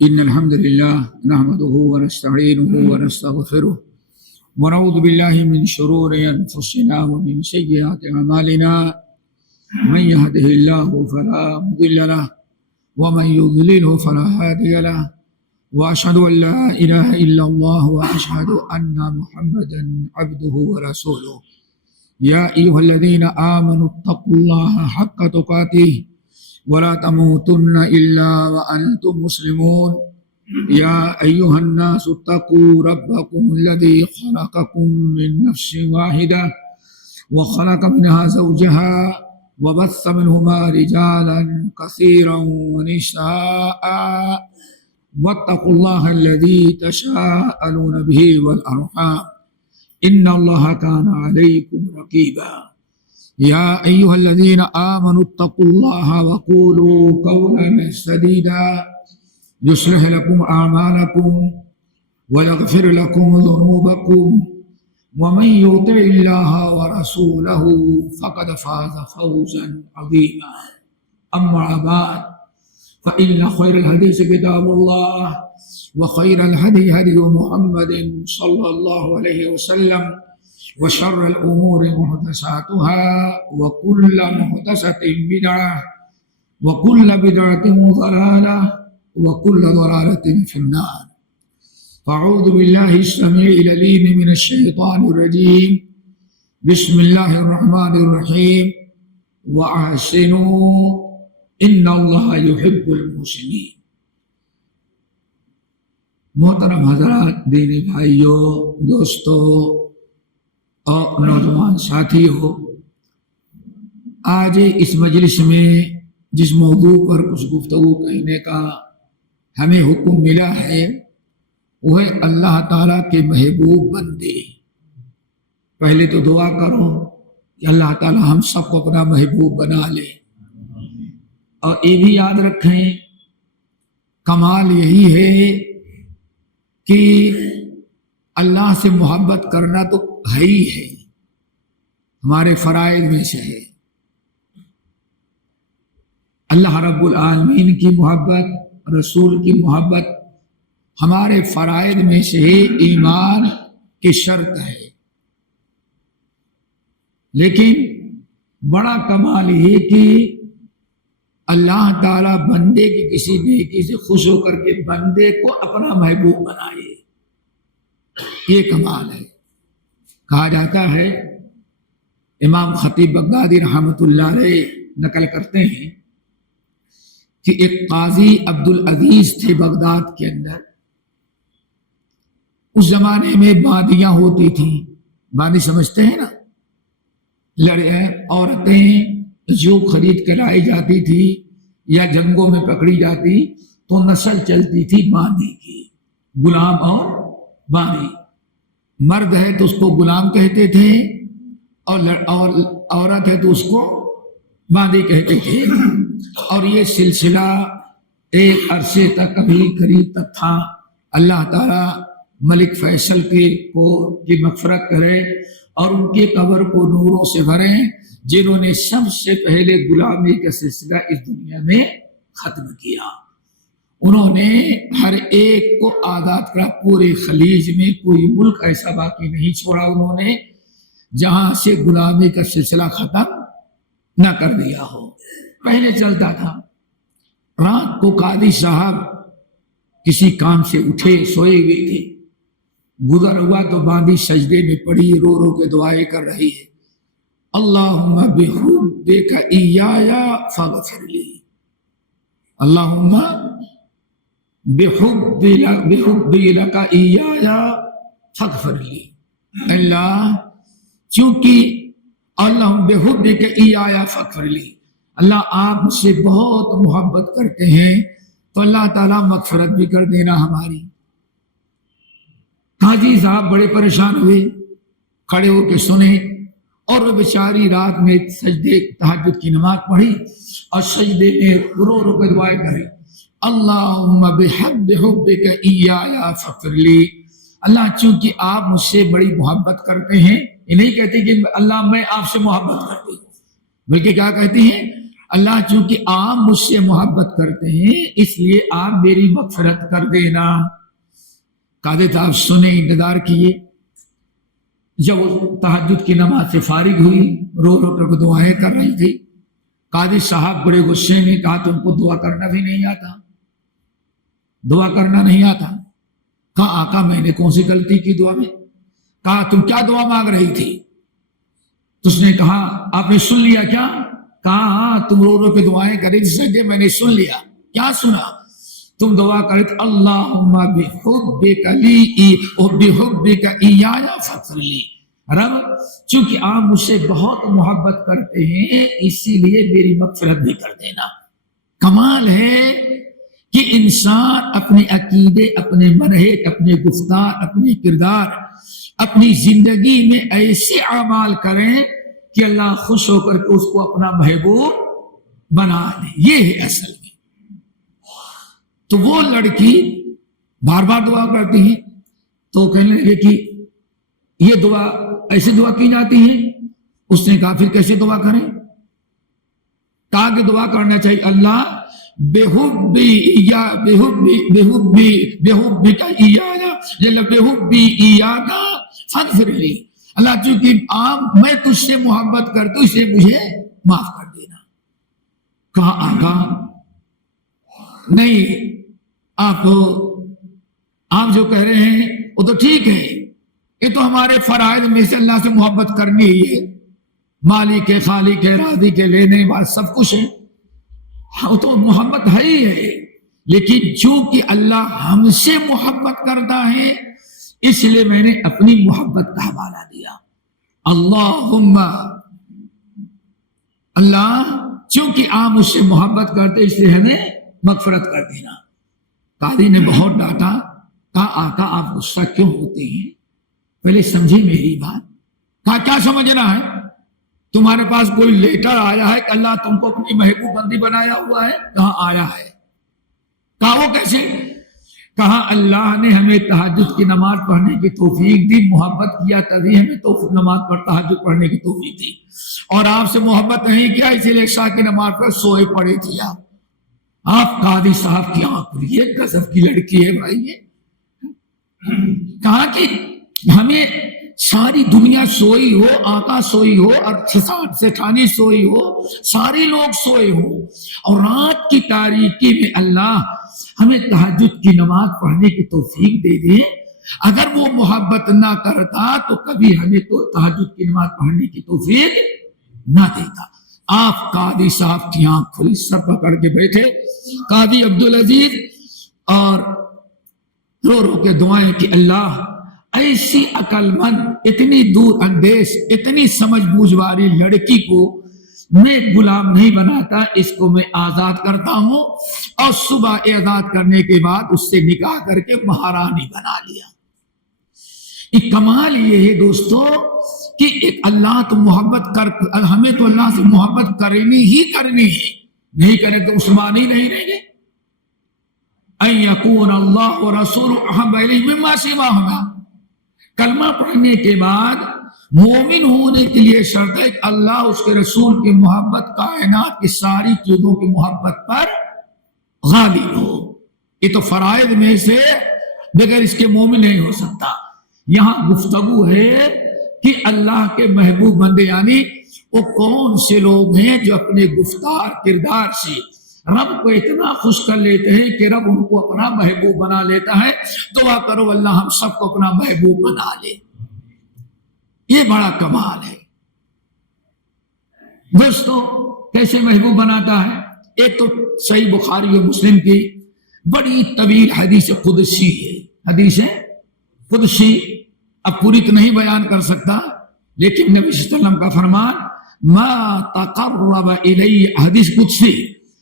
إن الحمد لله نحمده ونستعينه ونستغفره ونعوذ بالله من شرور أنفسنا ومن سيئات أعمالنا من يهده الله فلا مضل له ومن يضلله فلا هادي له وأشهد أن لا إله إلا الله وأشهد أن محمدا عبده ورسوله يا أيها الذين آمنوا اتقوا الله حق تقاته ولا تموتن إلا وأنتم مسلمون يا أيها الناس اتقوا ربكم الذي خلقكم من نفس واحدة وخلق منها زوجها وبث منهما رجالا كثيرا ونساء واتقوا الله الذي تساءلون به والأرحام إن الله كان عليكم رقيبا يا أيها الذين آمنوا اتقوا الله وقولوا قولا سديدا يصلح لكم أعمالكم ويغفر لكم ذنوبكم ومن يطع الله ورسوله فقد فاز فوزا عظيما أما بعد فإن خير الحديث كتاب الله وخير الهدي هدي محمد صلى الله عليه وسلم وشر الأمور محدثاتها وكل محدثة بدعة وكل بدعة ضلالة وكل ضلالة في النار فأعوذ بالله السميع العليم من الشيطان الرجيم بسم الله الرحمن الرحيم وأحسنوا إن الله يحب المحسنين محترم حضرات دینی بھائیوں دوستو اور نوجوان ساتھیوں، آج اس مجلس میں جس موضوع پر کچھ گفتگو کہنے کا ہمیں حکم ملا ہے وہ ہے اللہ تعالیٰ کے محبوب بندے۔ پہلے تو دعا کرو کہ اللہ تعالیٰ ہم سب کو اپنا محبوب بنا لے، اور یہ بھی یاد رکھیں کمال یہی ہے کہ اللہ سے محبت کرنا تو ہے ہی ہے، ہمارے فرائض میں سے ہے۔ اللہ رب العالمین کی محبت، رسول کی محبت ہمارے فرائض میں سے ایمان کی شرط ہے، لیکن بڑا کمال یہ کہ اللہ تعالیٰ بندے کی کسی نیکی سے خوش ہو کر کے بندے کو اپنا محبوب بنائے، یہ کمال ہے۔ کہا جاتا ہے، امام خطیب بغدادی رحمۃ اللہ علیہ نقل کرتے ہیں کہ ایک قاضی عبدالعزیز تھے بغداد کے اندر۔ اس زمانے میں باندیاں ہوتی تھیں، باندی سمجھتے ہیں نا، عورتیں جو خرید کر لائی جاتی تھی یا جنگوں میں پکڑی جاتی تو نسل چلتی تھی باندی کی، غلام اور باندی۔ مرد ہے تو اس کو غلام کہتے تھے، اور عورت ہے تو اس کو باندی کہتے تھے، اور یہ سلسلہ ایک عرصے تک ابھی قریب تک تھا۔ اللہ تعالیٰ ملک فیصل کی مغفرت کرے اور ان کے قبر کو نوروں سے بھریں، جنہوں نے سب سے پہلے غلامی کا سلسلہ اس دنیا میں ختم کیا۔ انہوں نے ہر ایک کو آزاد کرا، پورے خلیج میں کوئی ملک ایسا باقی نہیں چھوڑا انہوں نے جہاں سے غلامی کا سلسلہ ختم نہ کر دیا ہو۔ پہلے چلتا تھا، رات کو قاضی صاحب کسی کام سے اٹھے، سوئے ہوئے تھے، گزر ہوا تو باندی سجدے میں پڑی، رو رو کے دعائیں کر رہی ہے، اللہم بحبک ایایا فاغفر لی، اللہم بحبک ایایا فاغفر لی۔ اللہ چونکہ اللہم بحبک ایایا فاغفر لی، اللہ آپ مجھ سے بہت محبت کرتے ہیں تو اللہ تعالیٰ مغفرت بھی کر دینا ہماری۔ قاضی صاحب بڑے پریشان ہوئے، کھڑے ہو کے سنے، اور وہ بیچاری رات میں سجدے تہجد کی نماز پڑھی اور سجدے میں رو رو کے دعائیں کری، اللہم بحبک ایایا فاغفر لی، اللہ چونکہ آپ مجھ سے بڑی محبت کرتے ہیں، یہ نہیں کہتے کہ اللہ میں آپ سے محبت کرتی ہوں، بلکہ کیا کہتی ہیں، اللہ چونکہ آپ مجھ سے محبت کرتے ہیں اس لیے آپ میری مغفرت کر دینا۔ قاضی صاحب سنے، انتظار کیے، جب وہ تہجد کی نماز سے فارغ ہوئی، رو رو کر دعائیں کر رہی تھی، قاضی صاحب بڑے غصے میں کہا تم کو دعا کرنا بھی نہیں آتا؟ دعا کرنا نہیں آتا؟ کہا آقا میں نے کون سی غلطی کی دعا میں؟ کہا تم کیا دعا مانگ رہی تھی؟ تو اس نے کہا آپ نے سن لیا کیا؟ کہا ہاں تم رو رو کے دعائیں کرے جس سے میں نے سن لیا۔ کیا سنا؟ تم دعا کرے تو اللہم بحبک لی بحبک ایایا فاغفر لی، رب چونکہ آپ مجھ سے بہت محبت کرتے ہیں اسی لیے میری مغفرت بھی کر دینا۔ کمال ہے کہ انسان اپنے عقیدے، اپنے منہج، اپنے گفتار، اپنے کردار، اپنی زندگی میں ایسے اعمال کریں کہ اللہ خوش ہو کر کے اس کو اپنا محبوب بنا دے۔ یہ ہے اصل میں۔ تو وہ لڑکی بار بار دعا کرتی ہے تو کہنے لگے کہ یہ دعا ایسے دعا کی جاتی ہے؟ اس نے کہا پھر کیسے دعا کریں؟ کہا کہ دعا کرنا چاہیے اللہ بحبی ایاک فاغفر لی، اللہ چونکہ آپ میں تجھ سے محبت کرتا ہوں اسے مجھے معاف کر دینا۔ کہا آقا نہیں، آپ جو کہہ رہے ہیں وہ تو ٹھیک ہے، یہ تو ہمارے فرائض میں سے اللہ سے محبت کرنی ہی ہے، مالک ہے، خالق ہے، رازق ہے، لینے والا سب کچھ ہے، وہ تو محبت ہے ہی ہے، لیکن چونکہ اللہ ہم سے محبت کرتا ہے اس لیے میں نے اپنی محبت کا حوالہ دیا۔ اللہم، اللہ چونکہ آپ مجھ سے محبت کرتے اس لیے ہمیں مغفرت کر دینا۔ قاضی نے بہت ڈانٹا، کہا آقا آپ غصہ کیوں ہوتے ہیں؟ پہلے سمجھے میری بات۔ کہا کیا سمجھنا ہے؟ تمہارے پاس کوئی لیٹر آیا ہے کہ اللہ تم کو اپنی محبوب بندی بنایا ہوا ہے؟ کہاں آیا ہے؟ کہا وہ کیسے؟ کہا اللہ نے ہمیں تہجد کی نماز پڑھنے کی توفیق دی، محبت کیا تبھی ہمیں نماز پر تہجد پڑھنے کی توفیق دی، اور آپ سے محبت نہیں کیا اسی لیے عشاء کی نماز پر سوئے پڑے تھی آپ۔ قاضی صاحب کی آنکھ کھلی، یہ غضب کی لڑکی ہے بھائی یہ۔ کہا کہ ہمیں ساری دنیا سوئی ہو، آقا سوئی ہو، اور سیٹھانی سوئی ہو، سارے لوگ سوئے ہو، اور رات کی تاریکی میں اللہ ہمیں تہجد کی نماز پڑھنے کی توفیق دے دے، اگر وہ محبت نہ کرتا تو کبھی ہمیں تو تہجد کی نماز پڑھنے کی توفیق نہ دیتا۔ آپ قاضی صاحب کی آنکھ کھلی، سر پکڑ کے بیٹھے قاضی عبدالعزیز، اور رو رو کے دعائیں کہ اللہ ایسی عقل مند، اتنی دور اندیش، اتنی سمجھ بوجھ والی لڑکی کو میں غلام نہیں بناتا، اس کو میں آزاد کرتا ہوں، اور صبح آزاد کرنے کے بعد اس سے نکاح کر کے مہارانی بنا لیا۔ ایک کمال یہ ہے دوستو کہ ایک اللہ تو محبت کر، ہمیں تو اللہ سے محبت کرنی ہی کرنی ہے، نہیں کرے تو مسلمان ہی نہیں رہیں گے۔ ان یکون اللہ ورسولہ احب الیہ مما سواہما، کلمہ پڑھنے کے بعد مومن ہونے کے لیے شرط ہے کہ اللہ اس کے رسول کی محبت کائنات کی ساری چیزوں کی محبت پر غالب ہو۔ یہ تو فرائض میں سے بغیر اس کے مومن نہیں ہو سکتا۔ یہاں گفتگو ہے کہ اللہ کے محبوب بندے یعنی وہ کون سے لوگ ہیں جو اپنے گفتار کردار سے رب کو اتنا خوش کر لیتے ہیں کہ رب ان کو اپنا محبوب بنا لیتا ہے۔ دعا کرو اللہ ہم سب کو اپنا محبوب بنا لے، یہ بڑا کمال ہے۔ دوستو کیسے محبوب بناتا ہے؟ ایک تو صحیح بخاری و مسلم کی بڑی طویل حدیث قدسی ہے، حدیث قدسی، اب پوری تو نہیں بیان کر سکتا، لیکن نبی صلی اللہ علیہ وسلم کا فرمان ما تقرب الی، حدیث قدسی،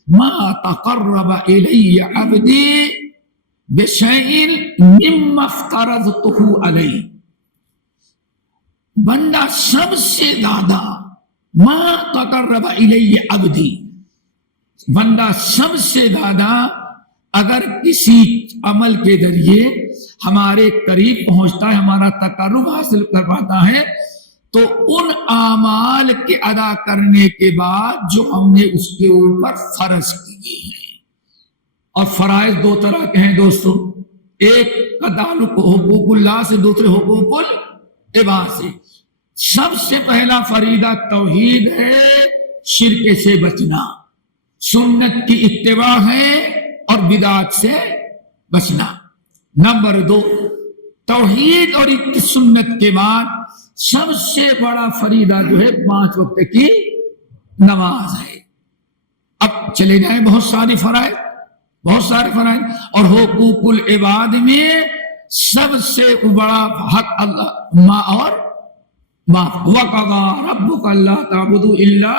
ما تقرب الی عبدی بشیء مما افترضتہ علیہ، بندہ سب سے زیادہ، ما تقرب الی عبدی، بندہ سب سے زیادہ اگر کسی عمل کے ذریعے ہمارے قریب پہنچتا ہے، ہمارا تقرب حاصل کر پاتا ہے، تو ان اعمال کے ادا کرنے کے بعد جو ہم نے اس کے اوپر فرض کیے ہیں. اور فرائض دو طرح کے ہیں دوستو، ایک کا تعلق حقوق اللہ سے، دوسرے حقوق العباد سے. سب سے پہلا فریضہ توحید ہے، شرک سے بچنا، سنت کی اتباع ہے اور بدعات سے بچنا. نمبر 2، توحید اور سنت کے بعد سب سے بڑا فریضہ جو ہے 5 وقت کی نماز ہے. اب چلے جائیں بہت سارے فرائض اور حقوق العباد میں سب سے بڑا حق اللہ ماں اور باپ. وَقَضَىٰ رَبُّكَ أَلَّا تَعْبُدُوا إِلَّا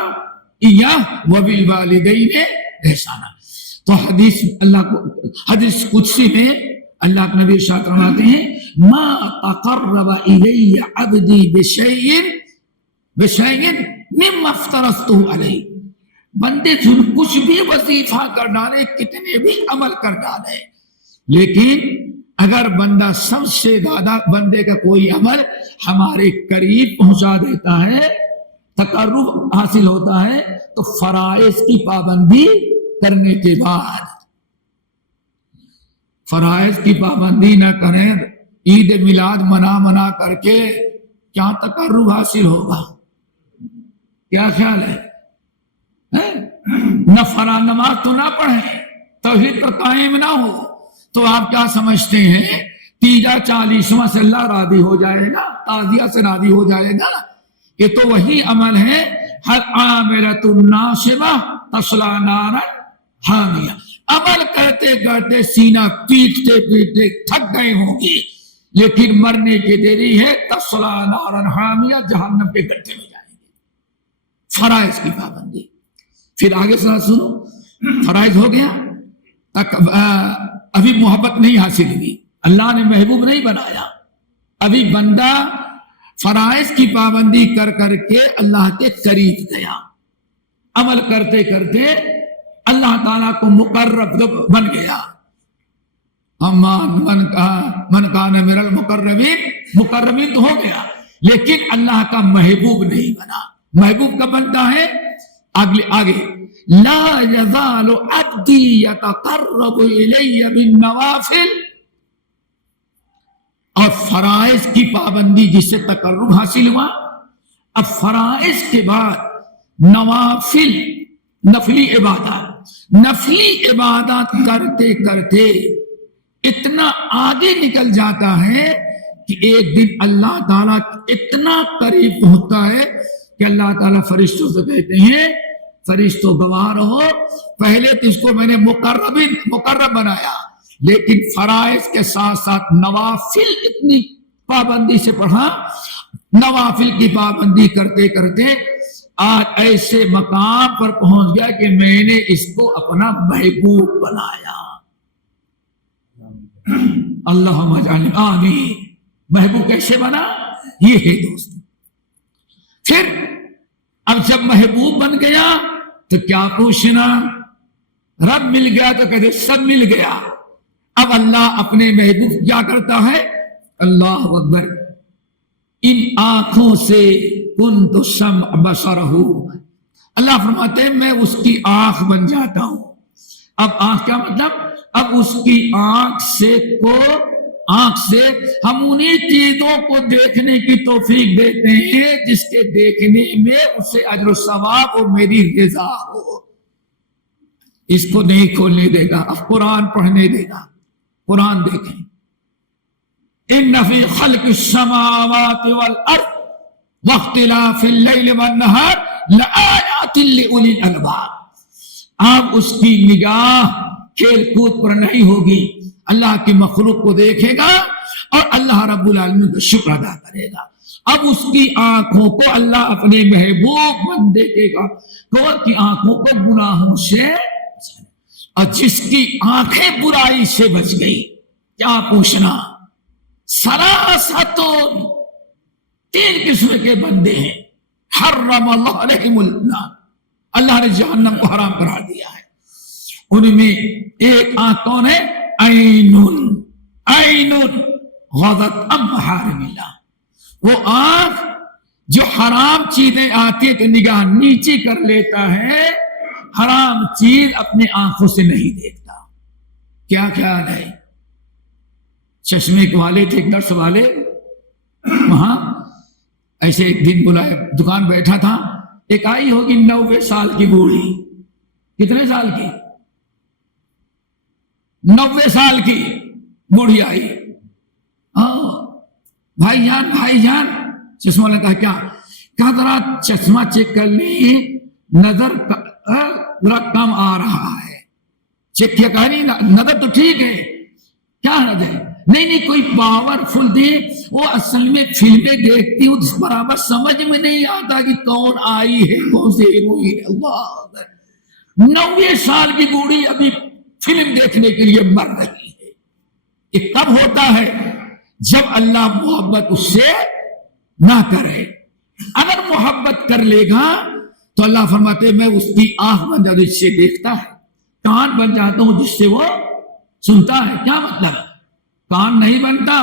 إِيَّاهُ وَبِالْوَالِدَيْنِ إِحْسَانًا. تو حدیث قدسی میں اللہ کے نبی ارشاد فرماتے ہیں مَا تَقَرَّبَ إِلَيَّ عَبْدِي بِشَيْءٍ مِّمَّا افْتَرَضْتُهُ عَلَيْهِ. بندے کچھ بھی وظیفہ کر ڈالے، کتنے بھی عمل کر ڈالے، لیکن اگر بندہ سب سے زیادہ بندے کا کوئی عمل ہمارے قریب پہنچا دیتا ہے، تقرب حاصل ہوتا ہے، تو فرائض کی پابندی کرنے کے بعد، فرائض کی پابندی نہ کریں، عید میلاد منا کر کے کیا تقرب حاصل ہوگا؟ کیا خیال ہے؟ نہ نماز تو نہ پڑھیں، توحید پر قائم نہ ہو، تو آپ کیا سمجھتے ہیں 40واں سے اللہ راضی ہو جائے گا، تعزیہ سے راضی ہو جائے گا؟ یہ تو وہی عمل ہے ہر عاملۃ ناصبہ تصلی نارا حامیہ. عمل کرتے کرتے سینہ پیٹتے تھک گئے ہوں گے، لیکن مرنے کی دیری ہے، تصلی نارا حامیہ، جہنم کے گڈھے میں جائیں گے. فرائض کی پابندی. پھر آگے سنو، فرائض ہو گیا، ابھی محبت نہیں حاصل ہوئی، اللہ نے محبوب نہیں بنایا، ابھی بندہ فرائض کی پابندی کر کر کے اللہ کے قریب گیا، عمل کرتے کرتے اللہ تعالیٰ کو مقرب بن گیا. من کان من المقربین، مقربین تو ہو گیا، لیکن اللہ کا محبوب نہیں بنا. محبوب کب بنتا ہے؟ آگے لا یزال عبدی یتقرب الی بالنوافل. اور فرائض کی پابندی جس سے تقرب حاصل ہوا، اب فرائض کے بعد نوافل، نفلی عبادات کرتے کرتے اتنا آگے نکل جاتا ہے کہ ایک دن اللہ تعالیٰ اتنا قریب پہنچتا ہے کہ اللہ تعالیٰ فرشتوں سے کہتے ہیں فرشتوں گواہ رہو، پہلے تو اس کو میں نے مقرب بنایا، لیکن فرائض کے ساتھ ساتھ نوافل اتنی پابندی سے پڑھا، نوافل کی پابندی کرتے کرتے آج ایسے مقام پر پہنچ گیا کہ میں نے اس کو اپنا محبوب بنایا. اللہم اجعلنی آمین. محبوب کیسے بنا؟ یہ ہے دوست. پھر اب جب محبوب بن گیا تو کیا پوچھنا؟ رب مل گیا تو کہتے سب مل گیا. اب اللہ اپنے محبوب کیا کرتا ہے؟ اللہ اکبر. ان آنکھوں سے کنت سمع بصرہ، اللہ فرماتے ہیں میں اس کی آنکھ بن جاتا ہوں. اب آنکھ کیا مطلب؟ اب اس کی آنکھ سے ہم انہی چیزوں کو دیکھنے کی توفیق دیتے ہیں جس کے دیکھنے میں اسے اجر و ثواب اور میری رضا ہو. اس کو نہیں کھولنے دے گا، اب قرآن پڑھنے دے گا. قرآن دیکھیں، ان فی خلق السماوات والارض واختلاف اللیل والنہار لآیات لأولی الالباب. آپ اس کی نگاہ کھیل کود پر نہیں ہوگی، اللہ کی مخلوق کو دیکھے گا اور اللہ رب العالمین کا شکر ادا کرے گا. اب اس کی آنکھوں کو اللہ اپنے محبوب بندے کی آنکھوں کو گناہوں سے، اور جس کی آنکھیں برائی سے بچ گئی، کیا پوچھنا؟ سراستون، 3 قسم کے بندے ہیں حرم اللہ علیہم النار، اللہ نے جہنم کو حرام قرار دیا ہے. ان میں ایک آنکھ کون ہے؟ عین غضت عن محارم اللہ. وہ آنکھ جو حرام چیزیں آتی ہے تو نگاہ نیچی کر لیتا ہے، حرام چیز اپنے آنکھوں سے نہیں دیکھتا۔ کیا خیال ہے؟ چشمے والے تھے، ایک درس والے، وہاں ایسے ایک دن بلائے، دکان بیٹھا تھا، ایک آئی ہوگی 90 سال کی بوڑھی۔ کتنے سال کی؟ 90 سال کی بوڑھی آئی۔ بھائی جان چشمہ نے کہا کیا؟ کہا ذرا چشمہ چیک کر لی، نظر ذرا کم آ رہا ہے۔ چیک کیا؟ کہا نہیں نظر تو ٹھیک ہے۔ کیا نظر؟ نہیں کوئی پاورفل تھی، وہ اصل میں فلمیں دیکھتی ہوں برابر سمجھ میں نہیں آتا کہ کون آئی ہے، کون سے ہیروئن ہے۔ اللہ، 90 سال کی بوڑھی ابھی فلم دیکھنے کے لیے مر رہی ہے۔ یہ کب ہوتا ہے؟ جب اللہ محبت اس سے نہ کرے۔ اگر محبت کر لے گا تو اللہ فرماتے میں اس کی آنکھ بن جاتا ہوں جس سے دیکھتا ہے، کان بن جاتا ہوں جس سے وہ سنتا ہے۔ کیا مطلب؟ کان نہیں بنتا،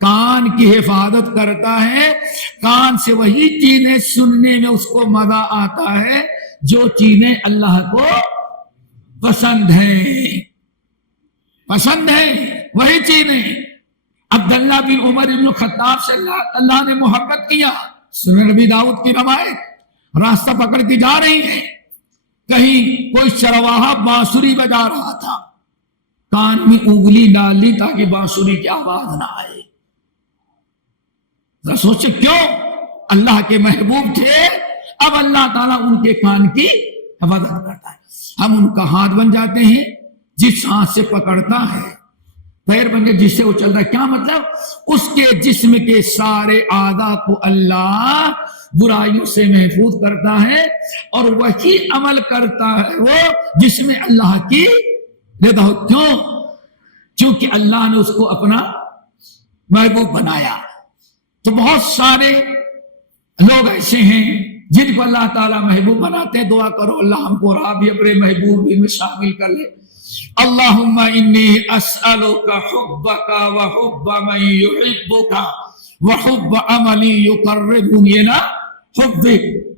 کان کی حفاظت کرتا ہے، کان سے وہی چیزیں سننے میں اس کو مزہ آتا ہے جو چیزیں اللہ کو پسند ہیں، وہی چیزیں۔ عبداللہ بن عمر بن خطاب سے اللہ نے محبت کیا۔ سنن نبی داؤد کی روایت، راستہ پکڑ کے جا رہی ہیں، کہیں کوئی چرواہا بانسری بجا رہا تھا، کان میں انگلی ڈال لی تاکہ بانسری کی آواز نہ آئے۔ ذرا سوچے کیوں؟ اللہ کے محبوب تھے، اب اللہ تعالیٰ ان کے کان کی حفاظت کرتا ہے۔ ہم ان کا ہاتھ بن جاتے ہیں جس ہاتھ سے پکڑتا ہے، پیر بن گئے جس سے وہ چلتا ہے۔ کیا مطلب؟ اس کے جسم کے سارے اعضاء کو اللہ برائیوں سے محفوظ کرتا ہے اور وہی عمل کرتا ہے وہ جس میں اللہ کی رضا ہو۔ کیوں؟ کیونکہ اللہ نے اس کو اپنا محبوب بنایا۔ تو بہت سارے لوگ ایسے ہیں جن کو اللہ تعالیٰ محبوب بناتے ہیں۔ دعا کرو اللہ ہم کو اور آپ بھی اپنے محبوب میں شامل کر لے۔ اللہم انی اسألک حبک وحب من یحبک وحب عملی یقربنی الی حبک۔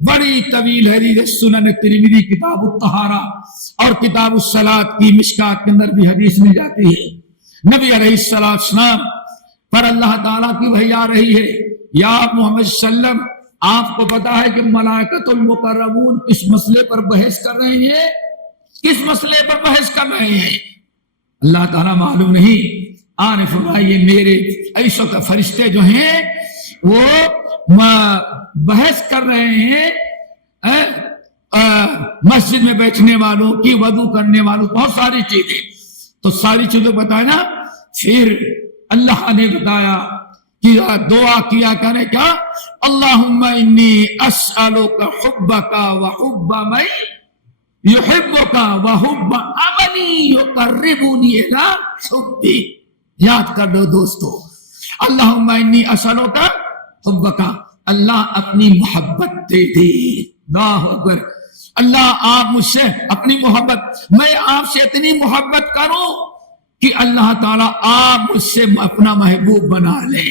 بڑی طویل حدیث، سنن ترمذی کتاب الطہارہ اور کتاب الصلاۃ کی مشکات کے اندر بھی حدیث مل جاتی ہے۔ نبی علیہ السلام پر اللہ تعالیٰ کی وحی آ رہی ہے، یا محمد صلی اللہ علیہ وسلم آپ کو پتا ہے کہ ملائکۃ المقربون کس مسئلے پر بحث کر رہے ہیں؟ کس مسئلے پر بحث کر رہے ہیں؟ اللہ تعالیٰ معلوم نہیں۔ آنے فرمائیے میرے ایسا کا فرشتے جو ہیں وہ بحث کر رہے ہیں مسجد میں بیٹھنے والوں کی، وضو کرنے والوں، بہت ساری چیزیں، تو ساری چیزیں بتائے نا۔ پھر اللہ نے بتایا کہ دعا کیا کرے کیا؟ اللہم انی اسألک حبک وحب من یحبک وحب عملی یقربنی الی حبک۔ یاد کر لو دوستو، اللہم انی اسألک حبک، اللہ اپنی محبت دے دے۔ اللہ اکبر، اللہ آپ مجھ سے اپنی محبت، میں آپ سے اتنی محبت کروں کہ اللہ تعالیٰ آپ مجھ سے اپنا محبوب بنا لے۔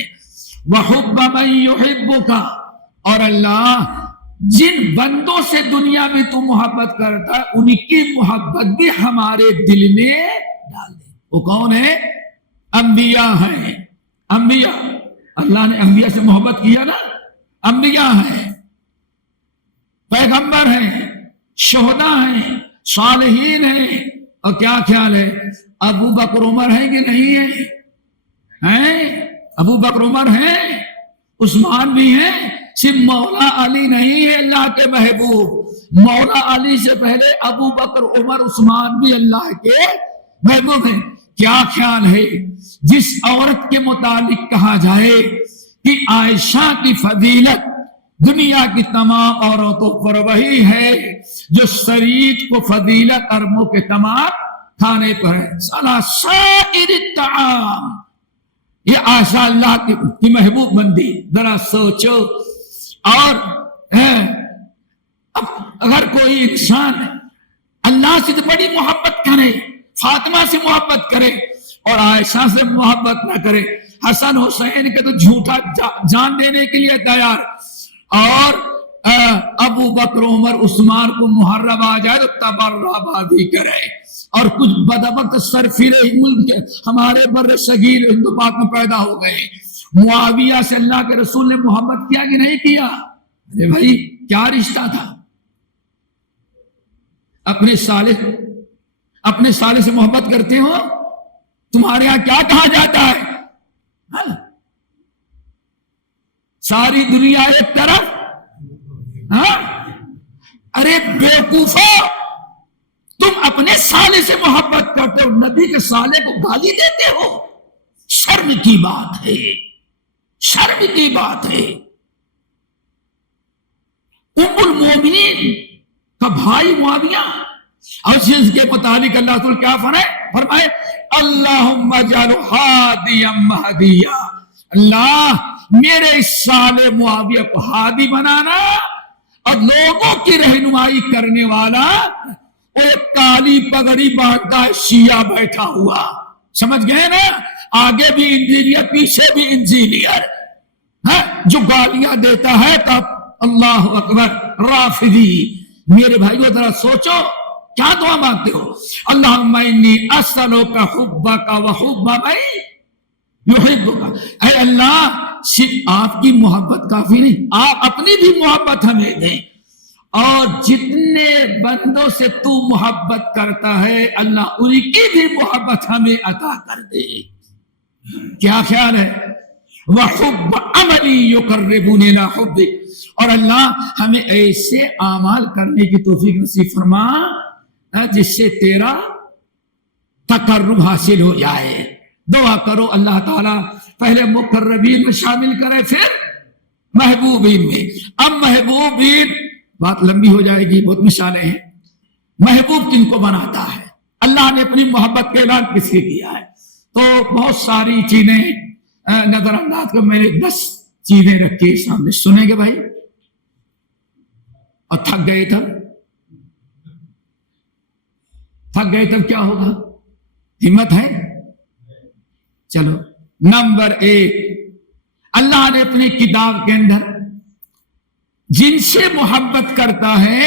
وحب من یحبک، اور اللہ جن بندوں سے دنیا میں تو محبت کرتا ہے ان کی محبت بھی ہمارے دل میں ڈال دے۔ وہ کون ہے؟ انبیاء ہیں۔ انبیاء، اللہ نے انبیاء سے محبت کیا نا، انبیاء ہیں، پیغمبر ہیں، شہداء ہیں، صالحین ہیں۔ اور کیا خیال ہے ابو بکر عمر ہیں کہ نہیں ہیں؟ ابو بکر عمر ہیں، عثمان بھی ہیں، صرف مولا علی نہیں ہے اللہ کے محبوب، مولا علی سے پہلے ابو بکر عمر عثمان بھی اللہ کے محبوب ہیں۔ کیا خیال ہے جس عورت کے متعلق کہا جائے کہ عائشہ کی فضیلت دنیا کی تمام عورتوں پر وہی ہے جو شریعت کو فضیلت ارموں کے تمام کھانے پر ہے، سلا سائر الطعام، یہ عائشہ اللہ کی محبوب بندی۔ ذرا سوچو، اور اگر کوئی انسان اللہ سے بڑی محبت کرے، فاطمہ سے محبت کرے اور عائشہ سے محبت نہ کرے، حسن حسین کے تو جھوٹا جان دینے کے لیے تیار، اور ابو بکر عمر عثمان کو محرم آ جائے تو تبرہ بازی کرے، اور کچھ بدبخت سرفرے ملک ہمارے بر صغیر ہند پاک میں پیدا ہو گئے۔ معاویہ سے اللہ کے رسول نے محبت کیا کہ نہیں کیا؟ ارے بھائی کیا رشتہ تھا؟ اپنے سالے سے محبت کرتے ہو؟ تمہارے ہاں کیا کہا جاتا ہے؟ ہاں؟ ساری دنیا ایک طرف، ہاں؟ ارے بیوقوفو، تم اپنے سالے سے محبت کرتے ہو، نبی کے سالے کو گالی دیتے ہو؟ شرم کی بات ہے، شرم کی بات ہے۔ ام المومنین کا بھائی معاویہ، اور اس کے متعلق اللہ تعالی کیا فرمائے؟ اللہم اجعل ہادیا مہدیا، اللہ میرے اس سالے معاویہ کو ہادی بنانا اور لوگوں کی رہنمائی کرنے والا۔ وہ کالی پگڑی باندھتا ہے شیعہ بیٹھا ہوا، سمجھ گئے نا؟ آگے بھی انجینئر پیچھے بھی انجینئر، جو گالیاں دیتا ہے تب اللہ اکبر رافضی۔ میرے بھائیو ذرا سوچو کیا دعا مانگتے ہو؟ اللہم انی اسألک حبک وحب من یحبک، اے اللہ صرف آپ کی محبت کافی نہیں، آپ اپنی بھی محبت ہمیں دیں، اور جتنے بندوں سے تو محبت کرتا ہے اللہ ان کی بھی محبت ہمیں عطا کر دے۔ کیا خیال ہے؟ وَحُبَّ عَمَلِي يُقَرِّبُنِي إِلَىٰ حُبِّكَ، اور اللہ ہمیں ایسے اعمال کرنے کی توفیق نصیب فرما جس سے تیرا تقرب حاصل ہو جائے۔ دعا کرو اللہ تعالیٰ پہلے مقربین میں شامل کرے، پھر محبوبین میں۔ اب محبوبین بات لمبی ہو جائے گی، بہت مثالیں ہیں۔ محبوب کن کو بناتا ہے؟ اللہ نے اپنی محبت کا اعلان کس کے کیا ہے؟ تو بہت ساری چیزیں نظر انداز کر، میں نے 10 چیزیں رکھی سامنے، سنیں گے بھائی؟ اور تھک گئے تب کیا ہوگا؟ ہمت ہے؟ چلو، نمبر 1، اللہ نے اپنی کتاب کے اندر جن سے محبت کرتا ہے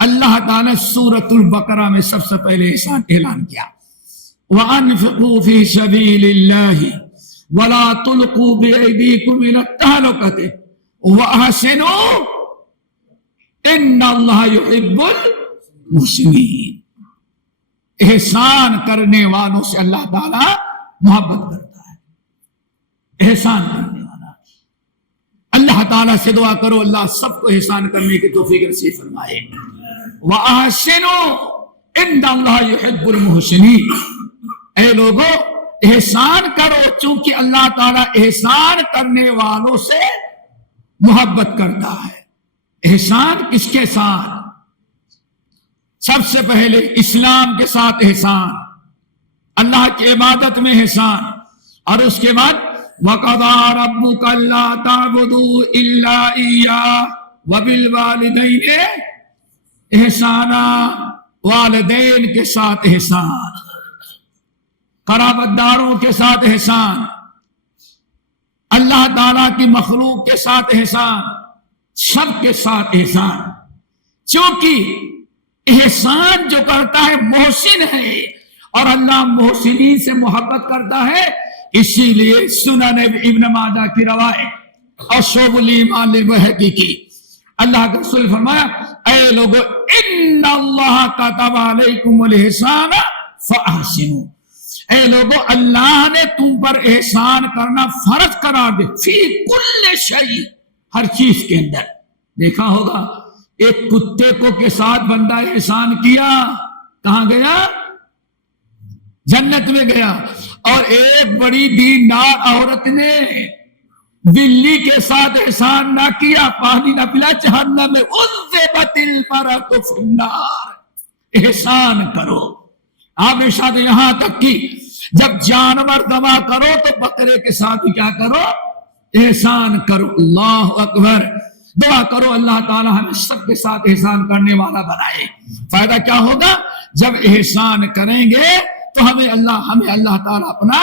اللہ تعالیٰ سورۃ البقرہ میں سب سے پہلے اعلان کیا، وَأَنفِقُوا فِي سَبِيلِ اللَّهِ وَلَا تُلْقُوا بِأَيْدِيكُمْ إِلَى التَّهْلُكَةِ وَأَحْسِنُوا إِنَّ اللَّهَ يُحِبُّ الْمُحْسِنِينَ۔ احسان کرنے والوں سے اللہ تعالیٰ محبت کرتا ہے، احسان کرنے والا۔ اللہ تعالیٰ سے دعا کرو اللہ سب کو احسان کرنے کی توفیق نصیب فرمائے۔ وَأَحْسِنُوا إِنَّ اللَّهَ يُحِبُّ الْمُحْسِنِينَ، اے لوگو احسان کرو، چونکہ اللہ تعالیٰ احسان کرنے والوں سے محبت کرتا ہے۔ احسان کس کے ساتھ؟ سب سے پہلے اسلام کے ساتھ احسان، اللہ کی عبادت میں احسان، اور اس کے بعد وَقَضَىٰ رَبُّكَ أَلَّا تَعْبُدُوا إِلَّا إِيَّاهُ وَبِالْوَالِدَيْنِ احسانا، والدین کے ساتھ احسان، قرابت داروں کے ساتھ احسان، اللہ تعالیٰ کی مخلوق کے ساتھ احسان، سب کے ساتھ احسان، چونکہ احسان جو کرتا ہے محسن ہے، اور اللہ محسنین سے محبت کرتا ہے۔ اسی لیے سنن ابن ماجہ کی روایت اور شعب الایمان للبیہقی کی، اللہ کے رسول فرمایا، اے لوگو ان اللہ کتب علیکم الاحسان فاحسنوا، اے لوگو اللہ نے تم پر احسان کرنا فرض قرار دے، فی کل شیء، ہر چیز کے اندر۔ دیکھا ہوگا ایک کتے کو کے ساتھ بندہ احسان کیا، کہاں گیا؟ جنت میں گیا۔ اور ایک بڑی دیندار عورت نے بلی کے ساتھ احسان نہ کیا، پانی نہ پلا، جہنم میں عذبت المرأۃ فی النار۔ احسان کرو۔ آپ ارشاد یہاں تک کہ جب جانور ذبح کرو تو بکرے کے ساتھ کیا کرو؟ احسان کرو۔ اللہ اکبر۔ دعا کرو اللہ تعالیٰ ہمیں سب کے ساتھ احسان کرنے والا بنائے۔ فائدہ کیا ہوگا؟ جب احسان کریں گے تو ہمیں اللہ تعالیٰ اپنا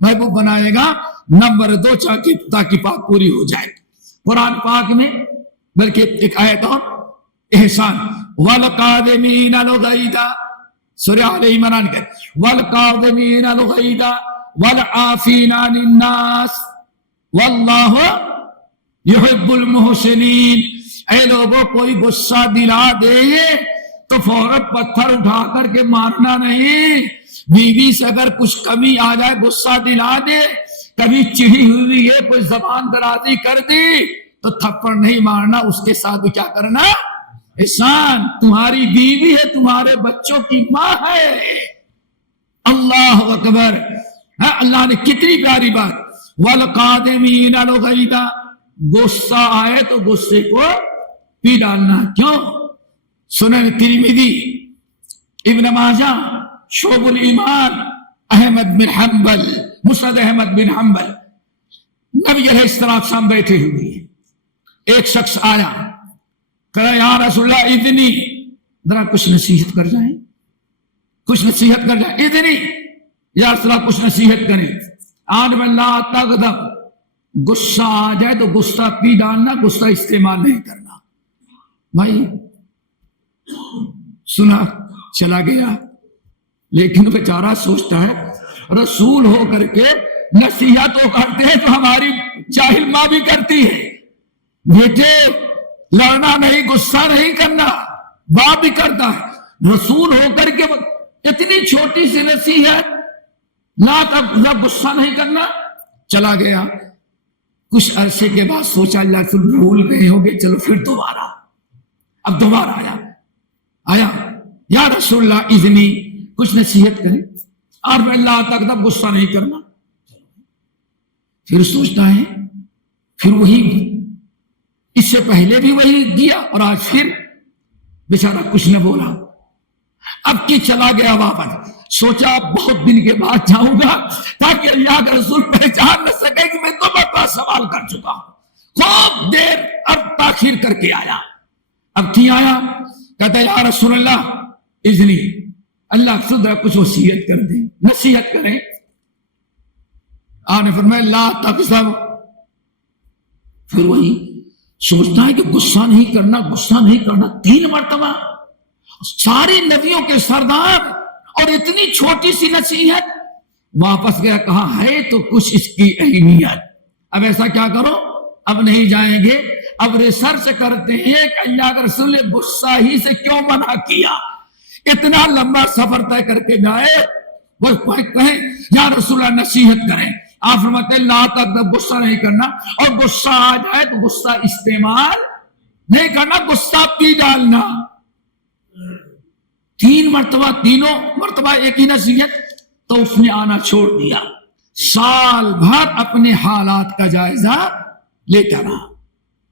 محبوب بنائے گا۔ نمبر 2، تاکہ بات پوری ہو جائے، قرآن پاک میں، بلکہ ایک آیت اور، احسان والقادمین الغیظ، سورہ آل عمران کے والقادمین الغیظ والعافین عن الناس واللہ یحب المحسنین۔ اے لوگوں، کوئی غصہ دلا دے تو فوراً پتھر اٹھا کر کے مارنا نہیں۔ بیوی سے اگر کچھ کمی آ جائے، غصہ دلا دے، کبھی چڑی ہوئی ہے، کوئی زبان درازی کر دی تو تھپڑ نہیں مارنا، اس کے ساتھ بھی کیا کرنا؟ احسان۔ تمہاری بیوی ہے، تمہارے بچوں کی ماں ہے۔ اللہ اکبر۔ اللہ نے کتنی پیاری بات، والقادمین الغیظ، غصہ آئے تو غصے کو پی ڈالنا۔ کیوں؟ سنن ترمذی، ابن ماجہ، شعب الایمان، احمد بن حنبل، مسند احمد بن حنبل، نبی علیہ السلام بیٹھے ہوئے ہیں، ایک شخص آیا، کہا یا رسول اللہ اذنی، ذرا کچھ نصیحت کر جائیں، کچھ نصیحت کر جائیں، اذنی یا رسول اللہ کچھ نصیحت کریں۔ آن میں لا تغضب، غصہ آ جائے تو غصہ پی ڈالنا، غصہ استعمال نہیں کرنا۔ بھائی سنا، چلا گیا، لیکن بیچارہ سوچتا ہے رسول ہو کر کے نصیحت تو کرتے ہیں تو ہماری جاہل ماں بھی کرتی ہے، بیٹے لڑنا نہیں، غصہ نہیں کرنا، باپ بھی کرتا ہے، رسول ہو کر کے اتنی چھوٹی سی نصیحت، نہ تب غصہ نہیں کرنا۔ چلا گیا، کچھ عرصے کے بعد سوچا اللہ رسول بھول گئے ہوگے، چلو پھر دوبارہ، اب دوبارہ آیا یا رسول اللہ اذنی، کچھ نصیحت کریں، اور میں اللہ تک تب غصہ نہیں کرنا۔ پھر سوچتا ہے، پھر وہی، اس سے پہلے بھی وہی دیا اور آج پھر بیچارہ کچھ نہ بولا۔ اب کی چلا گیا واپس، سوچا بہت دن کے بعد جاؤں گا تاکہ اللہ کے رسول پہچان نہ سکے کہ میں تو بڑا سوال کر چکا ہوں۔ خوب دیر اب تاخیر کر کے آیا، اب کی آیا، کہتا ہے یا رسول اللہ اذنی، اللہ خدا کچھ وصیت کر دیں، نصیحت کریں۔ آپ نے فرمایا لا تغضب۔ پھر وہی سوچتا ہے کہ غصہ نہیں کرنا، غصہ نہیں کرنا، 3 مرتبہ، سارے نبیوں کے سردار اور اتنی چھوٹی سی نصیحت۔ واپس گیا، کہا ہے تو کچھ اس کی اہمیت، اب ایسا کیا کرو، اب نہیں جائیں گے، اب ریسرچ کرتے ہیں کہ اللہ کے رسول نے غصہ ہی سے کیوں منع کیا، اتنا لمبا سفر طے کر کے جائے، وہ کہیں یا رسول اللہ نصیحت کریں، آپ فرماتے ہیں لا تک غصہ نہیں کرنا، اور غصہ آ جائے تو غصہ استعمال نہیں کرنا، غصہ پی ڈالنا۔ 3 مرتبہ، تینوں مرتبہ ایک ہی نصیحت، تو اس نے آنا چھوڑ دیا۔ سال بھر اپنے حالات کا جائزہ لیتا رہا،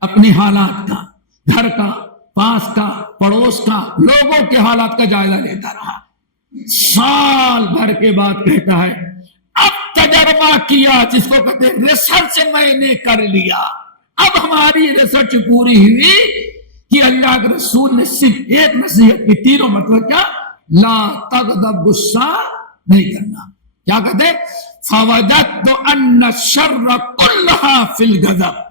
اپنے حالات کا، گھر کا، پاس کا، پڑوس کا، لوگوں کے حالات کا جائزہ لیتا رہا۔ سال بھر کے بعد کہتا ہے اب تجربہ کیا، جس کو کہتے ہیں ریسرچ میں نے کر لیا، اب ہماری ریسرچ پوری ہوئی کہ اللہ کے رسول نے صرف ایک نصیحت کی، 3 مرتبہ کیا، لا تغضب، غصہ نہیں کرنا۔ کیا کہتے ہیں فوجدت ان الشر كلها في الغضب،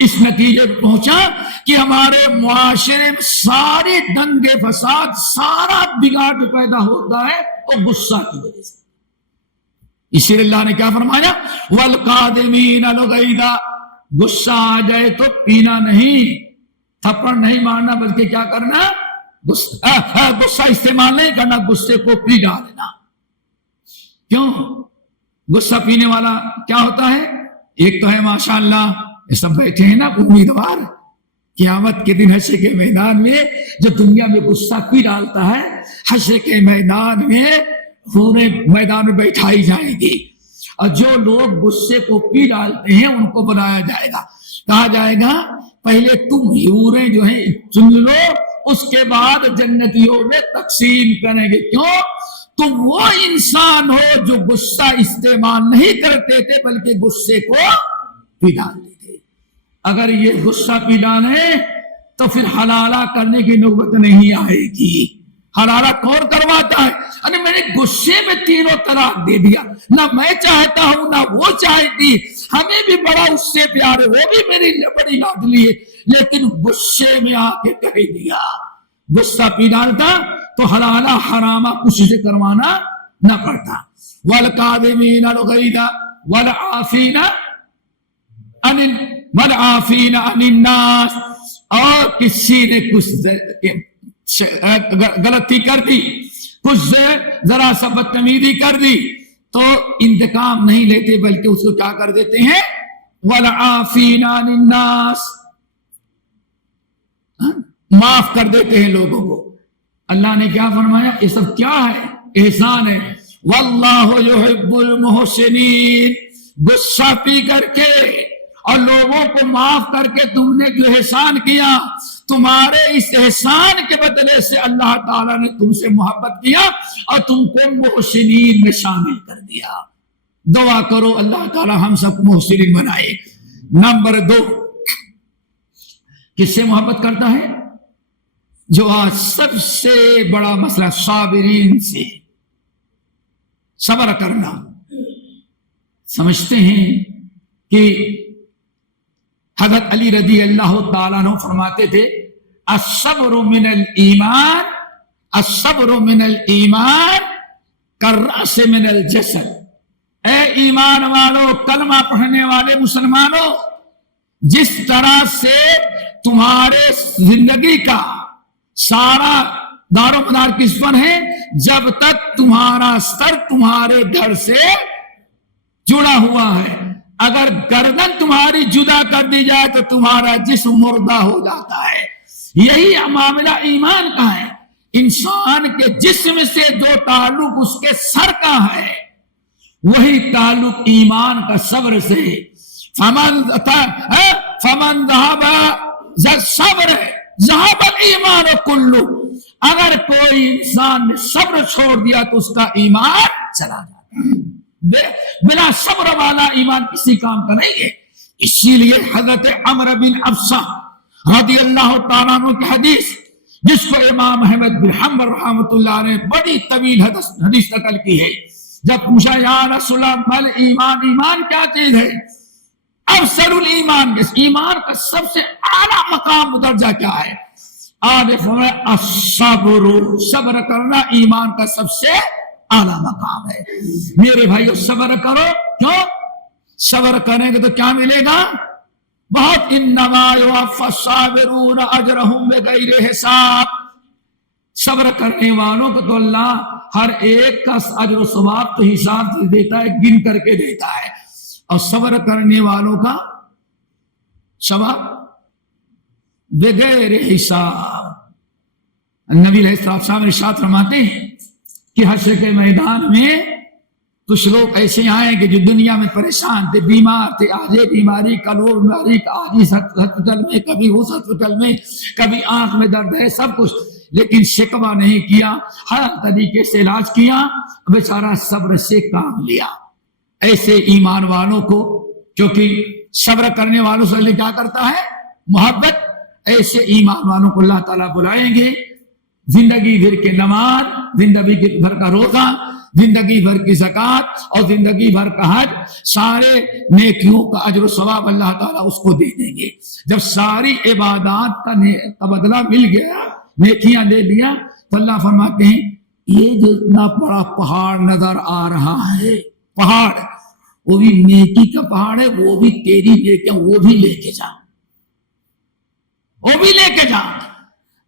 اس نتیجے پر پہنچا کہ ہمارے معاشرے میں سارے دنگے فساد، سارا بگاڑ جو پیدا ہوتا ہے وہ غصہ کی وجہ سے۔ اسی لیے اللہ نے کیا فرمایا، والقادمین الغیظ، غصہ آ جائے تو پینا نہیں، تھپڑ نہیں مارنا، بلکہ کیا کرنا، غصہ استعمال نہیں کرنا، غصے کو پی ڈالنا۔ کیوں؟ غصہ پینے والا کیا ہوتا ہے، ایک تو ہے ماشاءاللہ یہ سب بیٹھے ہیں نا امیدوار، قیامت کے دن حشر کے میدان میں جو دنیا میں غصہ پی ڈالتا ہے، حشر کے میدان میں پورے میدان میں بیٹھائی جائے گی، اور جو لوگ غصے کو پی ڈالتے ہیں ان کو بنایا جائے گا، کہا جائے گا پہلے تم حوریں جو ہیں چن لو، اس کے بعد جنتیوں میں تقسیم کریں گے۔ کیوں؟ تم وہ انسان ہو جو غصہ استعمال نہیں کرتے تھے بلکہ غصے کو پی ڈالتے تھے۔ اگر یہ غصہ پی ڈالے تو پھر حلالہ کرنے کی نوبت نہیں آئے گی۔ حلالہ کون کرواتا ہے؟ میں نے غصے میں 3 طلاق دے دیا، نہ میں چاہتا ہوں نہ وہ چاہتی، ہمیں بھی بڑا اس سے پیار ہے، وہ بھی میری بڑی لاڈلی ہے، لیکن غصے میں آ کے کہہ دیا، غصہ پی ڈالتا تو حلالہ حرامہ کچھ سے کروانا نہ پڑتا۔ والکاظمین الغیظ والعافین عن الناس، اور کسی نے کچھ غلطی کر دی، کچھ ذرا سا بدتمیزی کر دی تو انتقام نہیں لیتے بلکہ اس کو کیا کر دیتے ہیں، والعافین عن الناس، معاف کر دیتے ہیں لوگوں کو۔ اللہ نے کیا فرمایا؟ یہ سب کیا ہے؟ احسان ہے۔ واللہ یحب المحسنین، غصہ پی کر کے اور لوگوں کو معاف کر کے تم نے جو احسان کیا، تمہارے اس احسان کے بدلے سے اللہ تعالیٰ نے تم سے محبت کیا اور تم کو محسنین میں شامل کر دیا۔ دعا کرو اللہ تعالیٰ ہم سب کو محسنین بنائے۔ نمبر 2، کس سے محبت کرتا ہے؟ جو آج سب سے بڑا مسئلہ، صابرین سے، صبر کرنا۔ سمجھتے ہیں کہ حضرت علی رضی اللہ تعالیٰ عنہ فرماتے تھے، الصبر من الایمان، الصبر من الایمان کالرأس من الجسد۔ اے ایمان والو، کلمہ پڑھنے والے مسلمانوں، جس طرح سے تمہارے زندگی کا سارا دار و مدار کس پر ہے؟ جب تک تمہارا سر تمہارے دھڑ سے جڑا ہوا ہے، اگر گردن تمہاری جدا کر دی جائے تو تمہارا جسم مردہ ہو جاتا ہے۔ یہی معاملہ ایمان کا ہے۔ انسان کے جسم سے جو تعلق اس کے سر کا ہے، وہی تعلق ایمان کا صبر سے۔ فمن ذهب صبر ذهب الایمان کلو، اگر کوئی انسان نے صبر چھوڑ دیا تو اس کا ایمان چلا جاتا ہے۔ بلا صبر والا ایمان کسی کام کا نہیں ہے۔ اسی لیے حضرت عمرو بن ابسہ رضی اللہ تعالیٰ عنہ کی حدیث، جس کو امام احمد بن حنبل رحمۃ اللہ نے بڑی طویل حدیث نقل کی ہے، جب پوچھا یا رسول اللہ مل ایمان، ایمان کیا چیز ہے؟ افضل الایمان، ایمان کا سب سے اعلیٰ مقام درجہ کیا ہے؟ آگے فرمایا الصبر، صبر کرنا ایمان کا سب سے اعلیٰ مقام ہے۔ میرے بھائیو صبر کرو، کیوں؟ صبر کریں گے تو کیا ملے گا؟ بہت، انما یوفی الصابرون اجرہم بغیر حساب۔ صبر کرنے والوں کو تو اللہ ہر ایک کا اجر و ثواب تو حساب سے دیتا ہے، گن کر کے دیتا ہے، اور صبر کرنے والوں کا ثواب بغیر حساب۔ نبی علیہ السلام ارشاد فرماتے ہیں کہ حشر کے میدان میں کچھ لوگ ایسے آئیں کہ جو دنیا میں پریشان تھے، بیمار تھے، آج یہ بیماری، کل وہ بیماری، آج اس ہسپتال میں، کبھی اس ہسپتال میں، کبھی آنکھ میں درد ہے، سب کچھ، لیکن شکوہ نہیں کیا، ہر طریقے سے علاج کیا، بیچارہ صبر سے کام لیا۔ ایسے ایمان والوں کو، کیونکہ صبر کرنے والوں سے اللہ کیا کرتا ہے؟ محبت۔ ایسے ایمان والوں کو اللہ تعالیٰ بلائیں گے، زندگی بھر کے نماز، زندگی بھر کا روزہ، زندگی بھر کی زکوٰۃ اور زندگی بھر کا حج، سارے نیکیوں کا اجر و ثواب اللہ تعالیٰ اس کو دے دیں گے۔ جب ساری عبادات کا بدلہ مل گیا، نیکیاں دے دیا، تو اللہ فرماتے ہیں یہ جو اتنا بڑا پہاڑ نظر آ رہا ہے، پہاڑ، وہ بھی نیکی کا پہاڑ ہے، وہ بھی تیری نیکیاں، وہ بھی لے کے جا، وہ بھی لے کے جا۔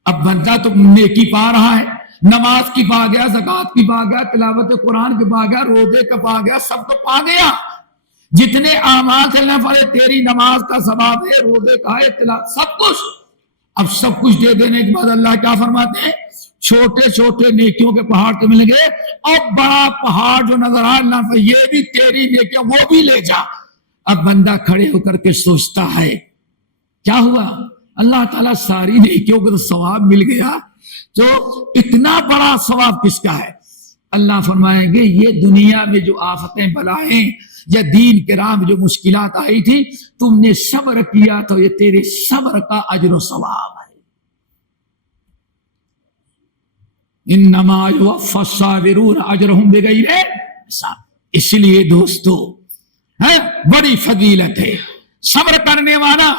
اب بندہ تو نیکی پا رہا ہے، نماز کی پا گیا، زکوٰۃ کی پا گیا، تلاوت قرآن کی پا گیا، روزے کا پا گیا، سب تو پا گیا۔ جتنے اعمال سے اللہ فرمائے تیری نماز کا ثواب ہے، روزے کا ہے، تلاوت، سب کچھ۔ اب سب کچھ دے دینے کے بعد اللہ کیا فرماتے ہیں؟ چھوٹے چھوٹے نیکیوں کے پہاڑ تو مل گئے، اور بڑا پہاڑ جو نظر آ اللہ فرمائے یہ بھی تیری نیکیاں، وہ بھی لے جا۔ اب بندہ کھڑے ہو کر کے سوچتا ہے کیا ہوا؟ اللہ تعالیٰ ساری نیکیوں کو تو ثواب مل گیا، تو اتنا بڑا ثواب کس کا ہے؟ اللہ فرمائیں گے یہ دنیا میں جو آفتیں بلائیں یا دین کے راہ میں جو مشکلات آئی تھی، تم نے صبر کیا تو یہ تیرے صبر کا اجر و ثواب ہے۔ انما یوفی الصابرون اجرہم بغیر حساب۔ اس لیے دوستو، ہے بڑی فضیلت ہے. صبر کرنے والا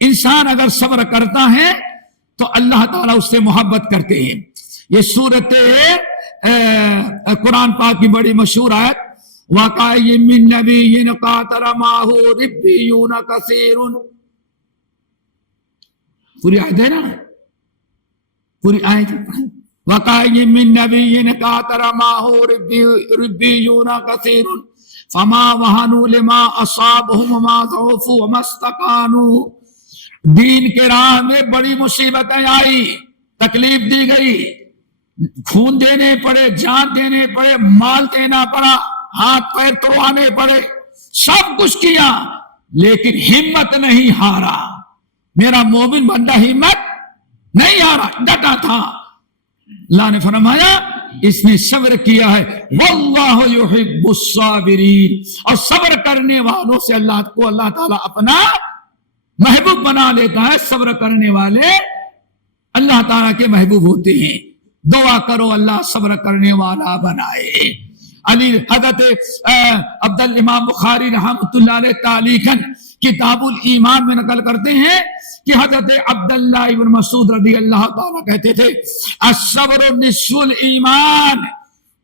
انسان اگر صبر کرتا ہے تو اللہ تعالیٰ اس سے محبت کرتے ہیں. یہ سورت قرآن پاک کی بڑی مشہور آیت وَقَأَيٍّ مِّن نَّبِيٍّ قَاتَلَ مَعَهُ رِبِّيُّونَ كَثِيرٌ. پوری آیت ہے نا, پوری آیت. وَقَأَيٍّ مِّن نَّبِيٍّ قَاتَلَ مَعَهُ رِبِّيُّونَ كَثِيرٌ فَمَا وَهَنُوا لِمَا أَصَابَهُمْ وَمَا ضَعُفُوا وَمَا اسْتَكَانُوا. دین کے راہ میں بڑی مصیبتیں آئی, تکلیف دی گئی, خون دینے پڑے, جان دینے پڑے, مال دینا پڑا, ہاتھ پیر توڑانے پڑے, سب کچھ کیا لیکن ہمت نہیں ہارا. میرا مومن بندہ ہمت نہیں ہارا, ڈٹا تھا. اللہ نے فرمایا اس نے صبر کیا ہے. واللہ یحب الصابرین. اور صبر کرنے والوں سے اللہ تعالیٰ اپنا محبوب بنا لیتا ہے. صبر کرنے والے اللہ تعالیٰ کے محبوب ہوتے ہیں. دعا کرو اللہ صبر کرنے والا بنائے. علی حضرت عبد الامام بخاری رحمۃ اللہ علیہ تعلیقاً کتاب الایمان میں نقل کرتے ہیں کہ حضرت عبداللہ ابن مسعود رضی اللہ تعالیٰ کہتے تھے الصبر نصف الایمان.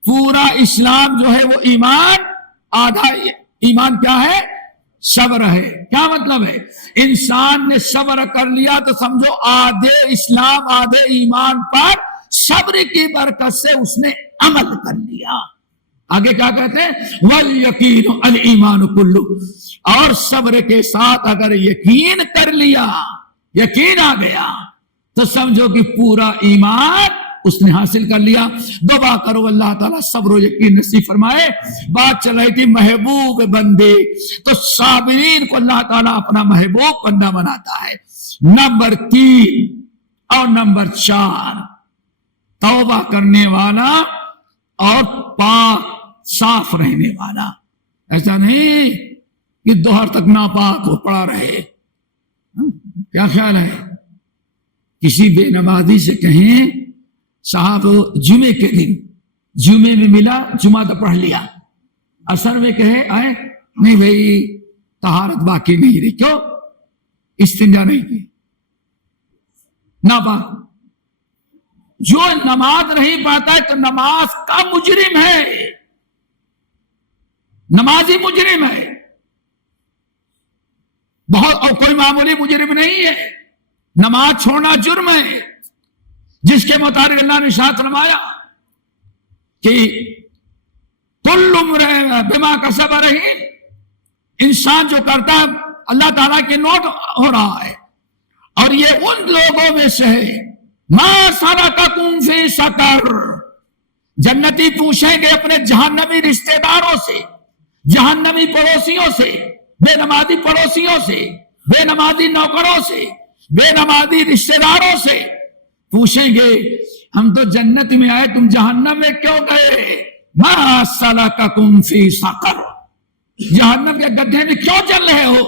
پورا اسلام جو ہے وہ ایمان, آدھا ایمان کیا ہے؟ صبر ہے. کیا مطلب ہے؟ انسان نے صبر کر لیا تو سمجھو آدھے اسلام آدھے ایمان پر صبر کی برکت سے اس نے عمل کر لیا. آگے کیا کہتے ہیں؟ وَالْيَقِينُ الْإِيمَانُ كُلُّهُ. اور صبر کے ساتھ اگر یقین کر لیا, یقین آ گیا تو سمجھو کہ پورا ایمان اس نے حاصل کر لیا. دعا کرو اللہ تعالیٰ صبر و یقین نصیب فرمائے. بات چل رہی تھی محبوب بندے, تو صابرین کو اللہ تعالیٰ اپنا محبوب بندہ بناتا ہے. نمبر 3 اور نمبر 4 توبہ کرنے والا اور پاک صاف رہنے والا. ایسا نہیں کہ دوہر تک ناپاک ہو پڑا رہے. کیا خیال ہے؟ کسی بے نمازی سے کہیں صاحب جمعے کے دن جمعے میں ملا, جمعہ تو پڑھ لیا, اثر میں کہے آئے نہیں بھائی طہارت باقی نہیں رہی. کیوں؟ استنجا نہیں کی, ناپاک. جو نماز نہیں پڑھتا ہے تو نماز کا مجرم ہے, نمازی مجرم ہے بہت, اور کوئی معمولی مجرم نہیں ہے. نماز چھوڑنا جرم ہے, جس کے مطابق اللہ نے ارشاد فرمایا کہ کل امرئ بما کسب رہین. انسان جو کرتا ہے اللہ تعالیٰ کے نوٹ ہو رہا ہے. اور یہ ان لوگوں میں سے ہے ما سلککم فی سقر. جنتی پوچھیں گے اپنے جہنمی رشتہ داروں سے, جہنمی پڑوسیوں سے, بے نمازی پڑوسیوں سے, بے نمازی نوکروں سے, بے نمازی رشتہ داروں سے پوچھیں گے ہم تو جنت میں آئے تم جہنم میں کیوں گئے؟ ما سلککم فی سقر. جہنم کے گڈھے میں کیوں چل رہے ہو؟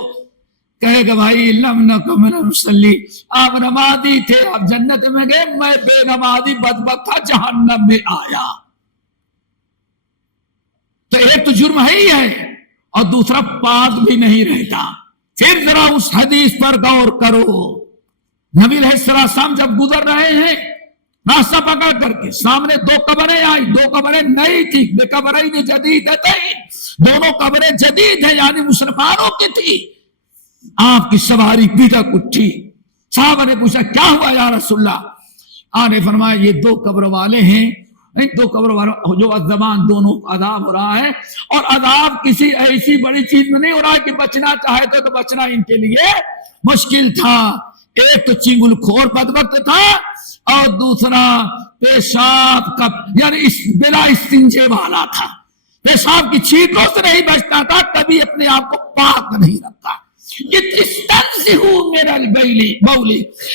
کہے گا بھائی لم نکن من المصلین. آپ نمازی تھے, آپ جنت میں گئے, میں بے نمازی بدبخت تھا جہنم میں آیا. تو ایک تو جرم ہے ہی ہے اور دوسرا پاک بھی نہیں رہتا. پھر ذرا اس حدیث پر غور کرو. نبی علیہ السلام جب گزر رہے ہیں راستہ پکڑ کر کے, سامنے 2 قبریں آئی. 2 قبریں نئی تھی, بے قبریں جدید تھیں. دونوں قبریں جدید ہیں یعنی مسلمانوں کی تھی. آپ کی سواری پیٹا اٹھی. صحابہ نے پوچھا کیا ہوا یا رسول اللہ؟ آپ نے فرمایا یہ 2 قبر والے ہیں, 2 قبر والوں جو زبان دونوں عذاب ہو رہا ہے, اور عذاب کسی ایسی بڑی چیز میں نہیں ہو رہا ہے کہ بچنا چاہے تو بچنا ان کے لیے مشکل تھا. ایک تو چنگل خور بدبخت تھا اور دوسرا پیشاب کا یعنی بلا استنجے والا تھا. پیشاب کی چھینٹوں سے نہیں بچتا تھا, کبھی اپنے آپ کو پاک نہیں رکھتا. استنزہوا من البول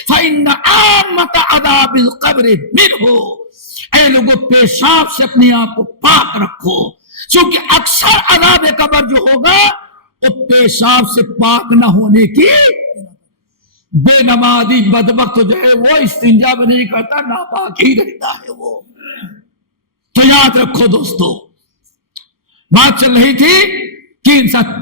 فإن عامۃ عذاب القبر منہ. اے لوگوں پیشاب سے اپنے آپ کو پاک رکھو, چونکہ اکثر عذاب قبر جو ہوگا وہ پیشاب سے پاک نہ ہونے کی. بے نمازی بدبخت جو ہے وہ استنجا بھی نہیں کرتا, ناپاک ہی رہتا ہے وہ. تو یاد رکھو دوستو, بات چل رہی تھی کہ انسان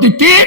3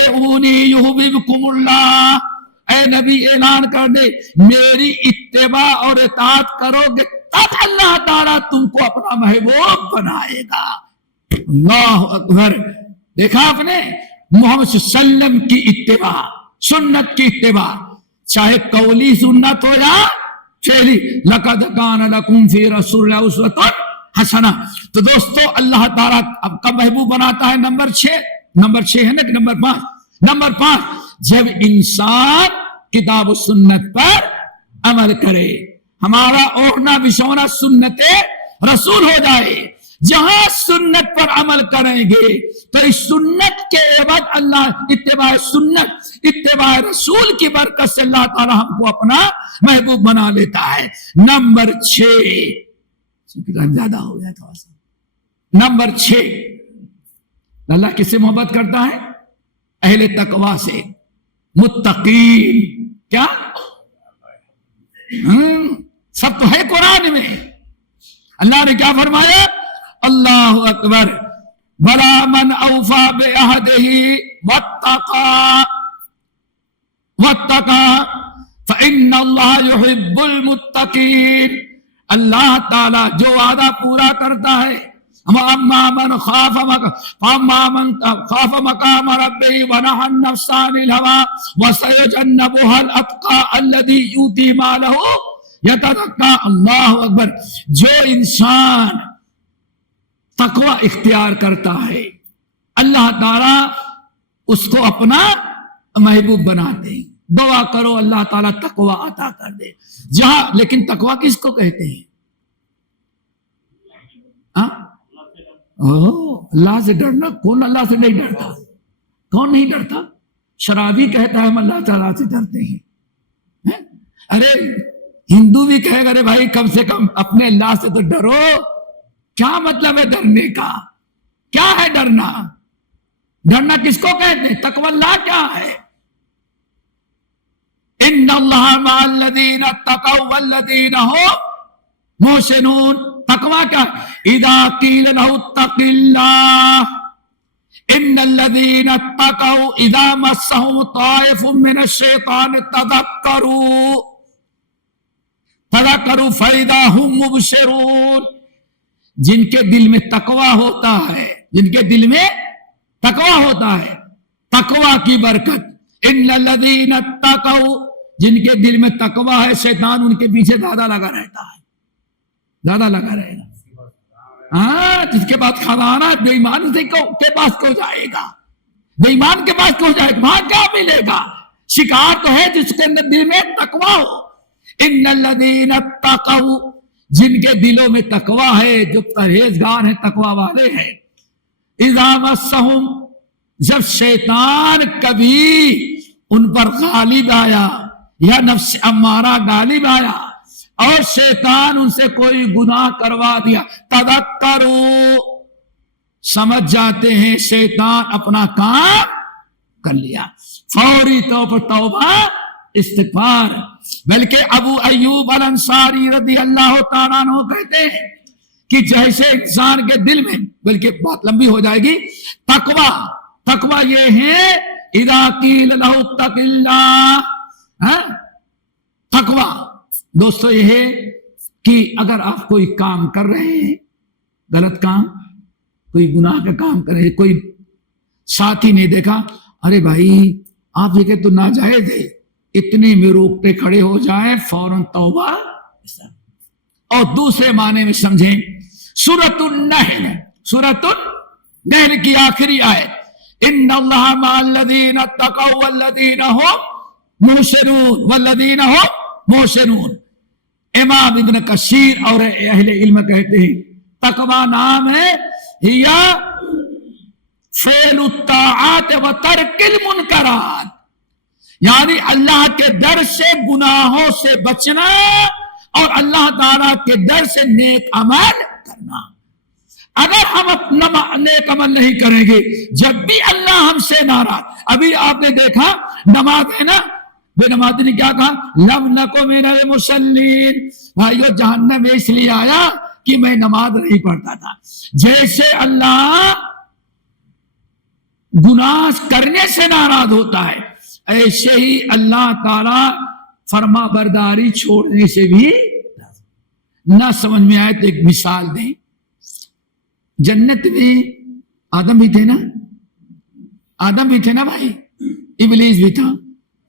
اتبعونی یحببکم اللہ، اے نبی اعلان کر دے میری اتباع اور اطاعت کرو گے تب اللہ تعالیٰ تم کو اپنا محبوب بنائے گا۔ اللہ اکبر۔ دیکھا آپ نے محمد صلی اللہ علیہ وسلم کی اتباع، سنت کی اتباع، چاہے قولی سنت ہو یا فعلی، لقد کان لکم فی رسول اللہ اسوۃ حسنہ۔ تو دوستو اللہ تعالیٰ اب کا محبوب بناتا ہے نمبر 6 ہے نا کہ نمبر 5 جب انسان کتاب و سنت پر عمل کرے، ہمارا اوڑھنا بچھونا سنت رسول ہو جائے، جہاں سنت پر عمل کریں گے تو اس سنت کے عوض اللہ اتباع سنت، اتباع رسول کی برکت سے اللہ تعالی ہم کو اپنا محبوب بنا لیتا ہے۔ نمبر 6 زیادہ ہو گیا تھوڑا سا۔ نمبر 6 اللہ کس سے محبت کرتا ہے؟ اہل تقوی سے، متقین۔ کیا سب تو ہے قرآن میں۔ اللہ نے کیا فرمایا؟ اللہ اکبر، بلا من اوفا بعہدہ واتقى فإن اللہ يحب المتقین۔ اللہ تعالی جو وعدہ پورا کرتا ہے، اما من خاف مقام ربہ ونہى النفس عن الہوى وسيجنبها الاتقى الذی یؤتی مالہ یتزکیٰ۔ اللہ اکبر۔ جو انسان تقوی اختیار کرتا ہے اللہ تعالیٰ اس کو اپنا محبوب بناتے ہیں۔ دعا کرو اللہ تعالیٰ تقوی عطا کر دے۔ جہاں لیکن تقوی کس کو کہتے ہیں؟ اللہ سے ڈرنا۔ کون اللہ سے نہیں ڈرتا؟ کون نہیں ڈرتا؟ شرابی کہتا ہے ہم اللہ تعالیٰ سے ڈرتے ہیں۔ ارے ہندو بھی کہے گا ارے بھائی کم سے کم اپنے اللہ سے تو ڈرو۔ کیا مطلب ہے ڈرنے کا؟ کیا ہے ڈرنا؟ ڈرنا کس کو کہتے ہیں؟ تقوی اللہ کیا ہے؟ ان اللہ مع الذین اتقوا والذین هم محسنون۔ تقوی کیا ہے؟ اذا قیل له اتق اللہ ان الذین اتقوا اذا مسهم طائف من الشیطان تذکروا فاذا هم مبصرون۔ جن کے دل میں تقوی ہوتا ہے، جن کے دل میں تقوی ہوتا ہے، تقوی کی برکت، ان الذین اتقوا، جن کے دل میں تقوی ہے شیطان ان کے پیچھے زیادہ لگا رہتا ہے، زیادہ لگا رہے گا۔ ہاں جس کے پاس خزانہ بے ایمان کے پاس کیوں جائے گا؟ بے ایمان کے پاس کیوں جائے گا؟ وہاں کیا ملے گا؟ شکار تو ہے جس کے اندر دل میں تقوی ہو۔ ان الذین اتقوا، جن کے دلوں میں تقوی ہے، جو پرہیزگار ہیں، تقوی والے ہیں، اذا مسہم، جب شیطان کبھی ان پر غالب آیا یا نفس امارہ غالب آیا اور شیطان ان سے کوئی گناہ کروا دیا، تذکروا، سمجھ جاتے ہیں شیطان اپنا کام کر لیا، فوری طور پر توبہ استغفار۔ بلکہ ابو ایوب الانصاری رضی اللہ تعالیٰ عنہ کہتے ہیں کہ جیسے انسان کے دل میں، بلکہ بات لمبی ہو جائے گی، تقوی یہ ہے اذا قیل لہ اتق اللہ۔ تقوی دوستو یہ ہے کہ اگر آپ کوئی کام کر رہے ہیں، غلط کام، کوئی گناہ کا کام کر رہے ہیں، کوئی ساتھی نے دیکھا، ارے بھائی آپ یہ کہ تو ناجائز ہے، اتنے میں روکتے کھڑے ہو جائیں، فوراً توبہ۔ اور دوسرے معنی میں سمجھیں، سورۃ النحل کی آخری آیت، ان اللہ مع الذین اتقوا والذین هم محسنون۔ امام ابن کثیر اور اہل علم کہتے ہیں تقوی نام ہے یا فعل الطاعات و ترک المنکرات، یعنی اللہ کے ڈر سے گناہوں سے بچنا اور اللہ تعالیٰ کے ڈر سے نیک عمل کرنا۔ اگر ہم اپنا نیک عمل نہیں کریں گے، جب بھی اللہ ہم سے ناراض، ابھی آپ نے دیکھا نماز ہے نا، بے نمازی نے کیا کہا؟ لم نکو من المصلین، بھائیو جہنم میں اس لیے آیا کہ میں نماز نہیں پڑھتا تھا۔ جیسے اللہ گناہ کرنے سے ناراض ہوتا ہے، ایسے ہی اللہ تعالی فرما برداری چھوڑنے سے بھی نہ سمجھ میں آئے تو ایک مثال دیں. جنت میں آدم بھی تھے نا، آدم بھی تھے نا بھائی، ابلیس بھی تھا،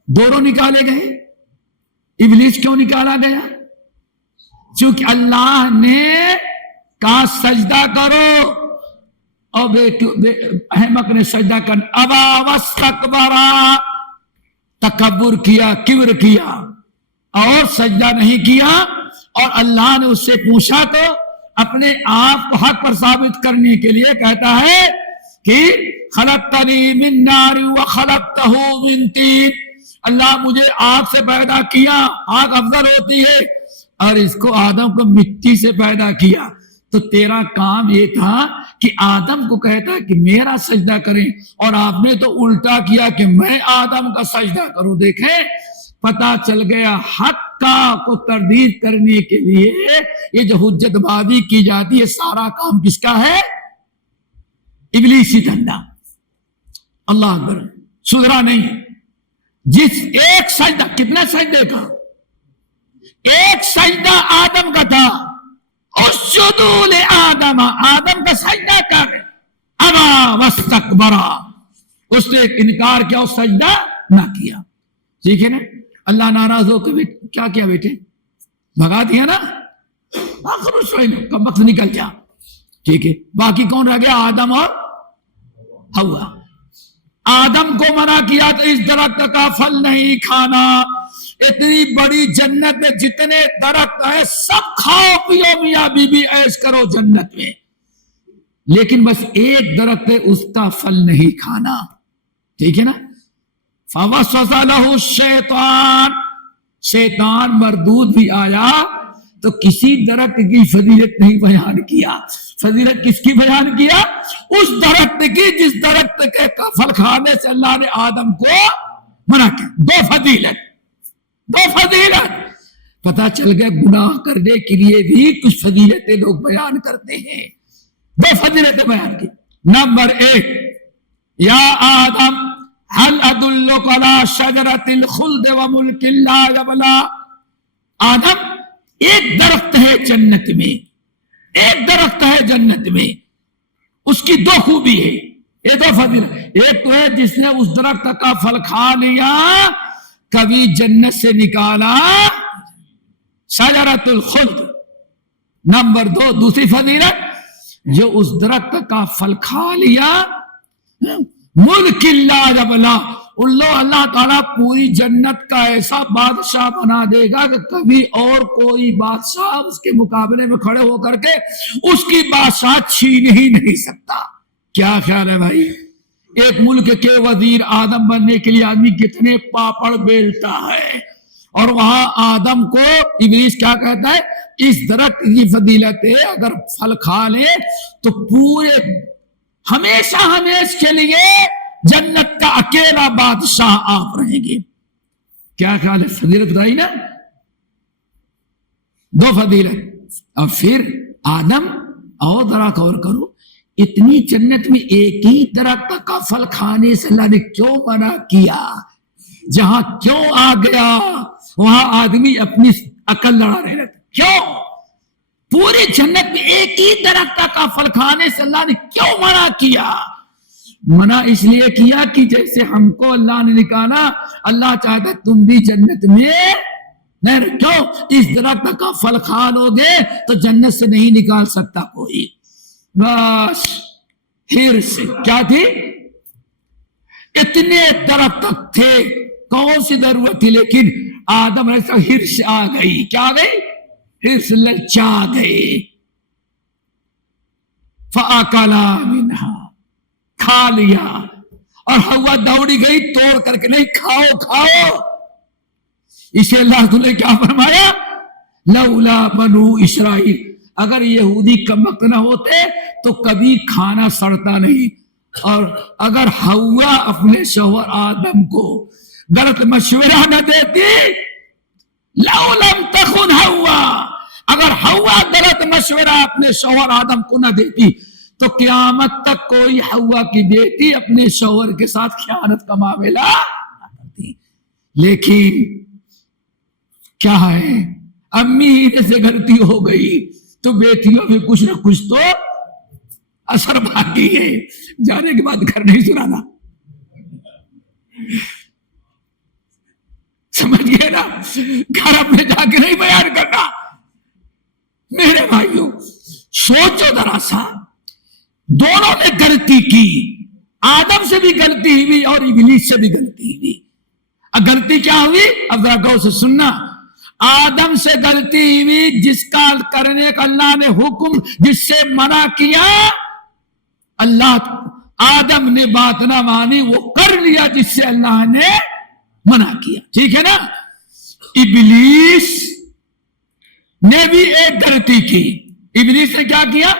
دونوں نکالے گئے. ابلیس کیوں نکالا گیا؟ چونکہ اللہ نے کہا سجدہ کرو اور احمق نے سجدہ کرنا، ابا واستکبرا، تکبر کیا، کبر کیا اور سجدہ نہیں کیا. اور اللہ نے اس سے پوچھا تو اپنے آپ کو حق پر ثابت کرنے کے لیے کہتا ہے کہ خلقتنی من نار وخلقتہ من طین، اللہ مجھے آگ سے پیدا کیا، آگ افضل ہوتی ہے، اور اس کو آدم کو مٹی سے پیدا کیا. تو تیرا کام یہ تھا کہ آدم کو کہتا کہ میرا سجدہ کریں، اور آپ نے تو الٹا کیا کہ میں آدم کا سجدہ کروں. دیکھیں پتا چل گیا حق کو تردید کرنے کے لیے یہ جو حجت بازی کی جاتی ہے سارا کام کس کا ہے؟ ابلیسی دھندا. اللہ اکبر، سدھرا نہیں. جس ایک سجدہ، کتنا سجدے کا؟ ایک سجدہ آدم کا تھا، اسجدوا لآدم، آدم کا سجدہ کر، ابا واستکبرا، اس نے انکار کیا اور سجدہ نہ کیا. ٹھیک ہے نا؟ اللہ ناراض ہو کے کیا کیا بیٹے؟ بھگا دیا نا، کم وقت نکل جا. ٹھیک ہے، باقی کون رہ گیا؟ آدم اور حوا. آدم کو منع کیا تو اس درخت کا پھل نہیں کھانا. اتنی بڑی جنت میں جتنے درخت ہیں سب کھاؤ پیو میاں بی بی عیش کرو جنت میں، لیکن بس ایک درخت ہے اس کا پھل نہیں کھانا. ٹھیک ہے نا؟ فوسوس لہ الشیطان، شیطان مردود بھی آیا تو کسی درخت کی فضیلت نہیں بیان کیا. فضیلت کس کی بیان کیا؟ اس درخت کی جس درخت کے پھل کھانے سے اللہ نے آدم کو منع کیا. دو فضیلت. پتا چل گیا گناہ کرنے کے لیے بھی کچھ فضیلتیں لوگ بیان کرتے ہیں. دو فضیلتیں بیان کی. نمبر 1، یا آدم هل ادلک علی شجرۃ الخلد وملک لا یبلی. آدم ایک درخت ہے جنت میں، ایک درخت ہے جنت میں، اس کی دو خوبی ہے، یہ دو فضیلت. ایک تو ہے جس نے اس درخت کا پھل کھا لیا کبھی جنت سے نکالا، شجرۃ الخلد. نمبر 2، دوسری فضیلت، جو اس درخت کا پھل کھا لیا ملک لا یبلی، اللہ تعالیٰ پوری جنت کا ایسا بادشاہ بنا دے گا کہ کبھی اور کوئی بادشاہ اس کے مقابلے میں کھڑے ہو کر کے اس کی بادشاہ چھین ہی نہیں سکتا. کیا خیال ہے بھائی؟ ایک ملک کے وزیر آدم بننے کے لیے آدمی کتنے پاپڑ بیلتا ہے، اور وہاں آدم کو ابلیس کیا کہتا ہے؟ اس درخت کی فضیلت ہے، اگر پھل کھا لے تو پورے ہمیشہ کے لیے جنت کا اکیلا بادشاہ آپ رہیں گے. کیا خیال ہے؟ فضیلت بتائی نا، دو فضیلت. اور پھر آدم اور ذرا غور کرو، اتنی جنت میں ایک ہی درخت کا پھل کھانے سے اللہ نے کیوں منع کیا؟ جہاں کیوں آ گیا وہاں آدمی اپنی عقل لڑانے لگتا. کیوں پوری جنت میں ایک ہی درخت کا پھل کھانے سے اللہ نے کیوں منع کیا؟ منع اس لیے کیا کہ جیسے ہم کو اللہ نے نکالا، اللہ چاہتا تم بھی جنت میں نہیں. کیوں؟ اس درخت کا پھل کھا لو گے تو جنت سے نہیں نکال سکتا کوئی. بس ہرس کیا تھی؟ اتنے درخت تھے، کون سی ضرورت تھی؟ لیکن آدم ایسا ہرس آ گئی. کیا آ گئی؟ ہرس للچا گئے. فَأَكَلَا مِنْهَا، کھا لیا. اور ہوا دوڑی گئی توڑ کر کے، نہیں کھاؤ کھاؤ. اسے اللہ نے کیا فرمایا؟ لولا بنو اسرائیل، اگر یہودی کمبخت نہ ہوتے تو کبھی کھانا سڑتا نہیں. اور اگر ہوا اپنے شوہر آدم کو غلط مشورہ نہ دیتی، لو لم تخن ہوا، اگر ہوا غلط مشورہ اپنے شوہر آدم کو نہ دیتی تو قیامت تک کوئی ہوا کی بیٹی اپنے شوہر کے ساتھ خیانت کا معاملہ نہ کرتی. لیکن کیا ہے، امی سے غلطی ہو گئی تو بیٹیوں میں کچھ نہ کچھ تو اثر باقی ہے. جانے کے بعد گھر نہیں سنانا، سمجھ گئے نا، گھر اپنے جا کے نہیں بیان کرنا. میرے بھائیوں سوچو ذرا سا، دونوں نے غلطی کی، آدم سے بھی غلطی ہوئی اور ابلیس سے بھی غلطی ہوئی. اب غلطی کیا ہوئی؟ اب ذرا غور سے سننا. آدم سے غلطی ہوئی جس کا کرنے کا اللہ نے حکم، جس سے منع کیا اللہ، آدم نے بات نہ مانی، وہ کر لیا جس سے اللہ نے منع کیا. ٹھیک ہے نا. ابلیس نے بھی ایک غلطی کی. ابلیس نے کیا کیا؟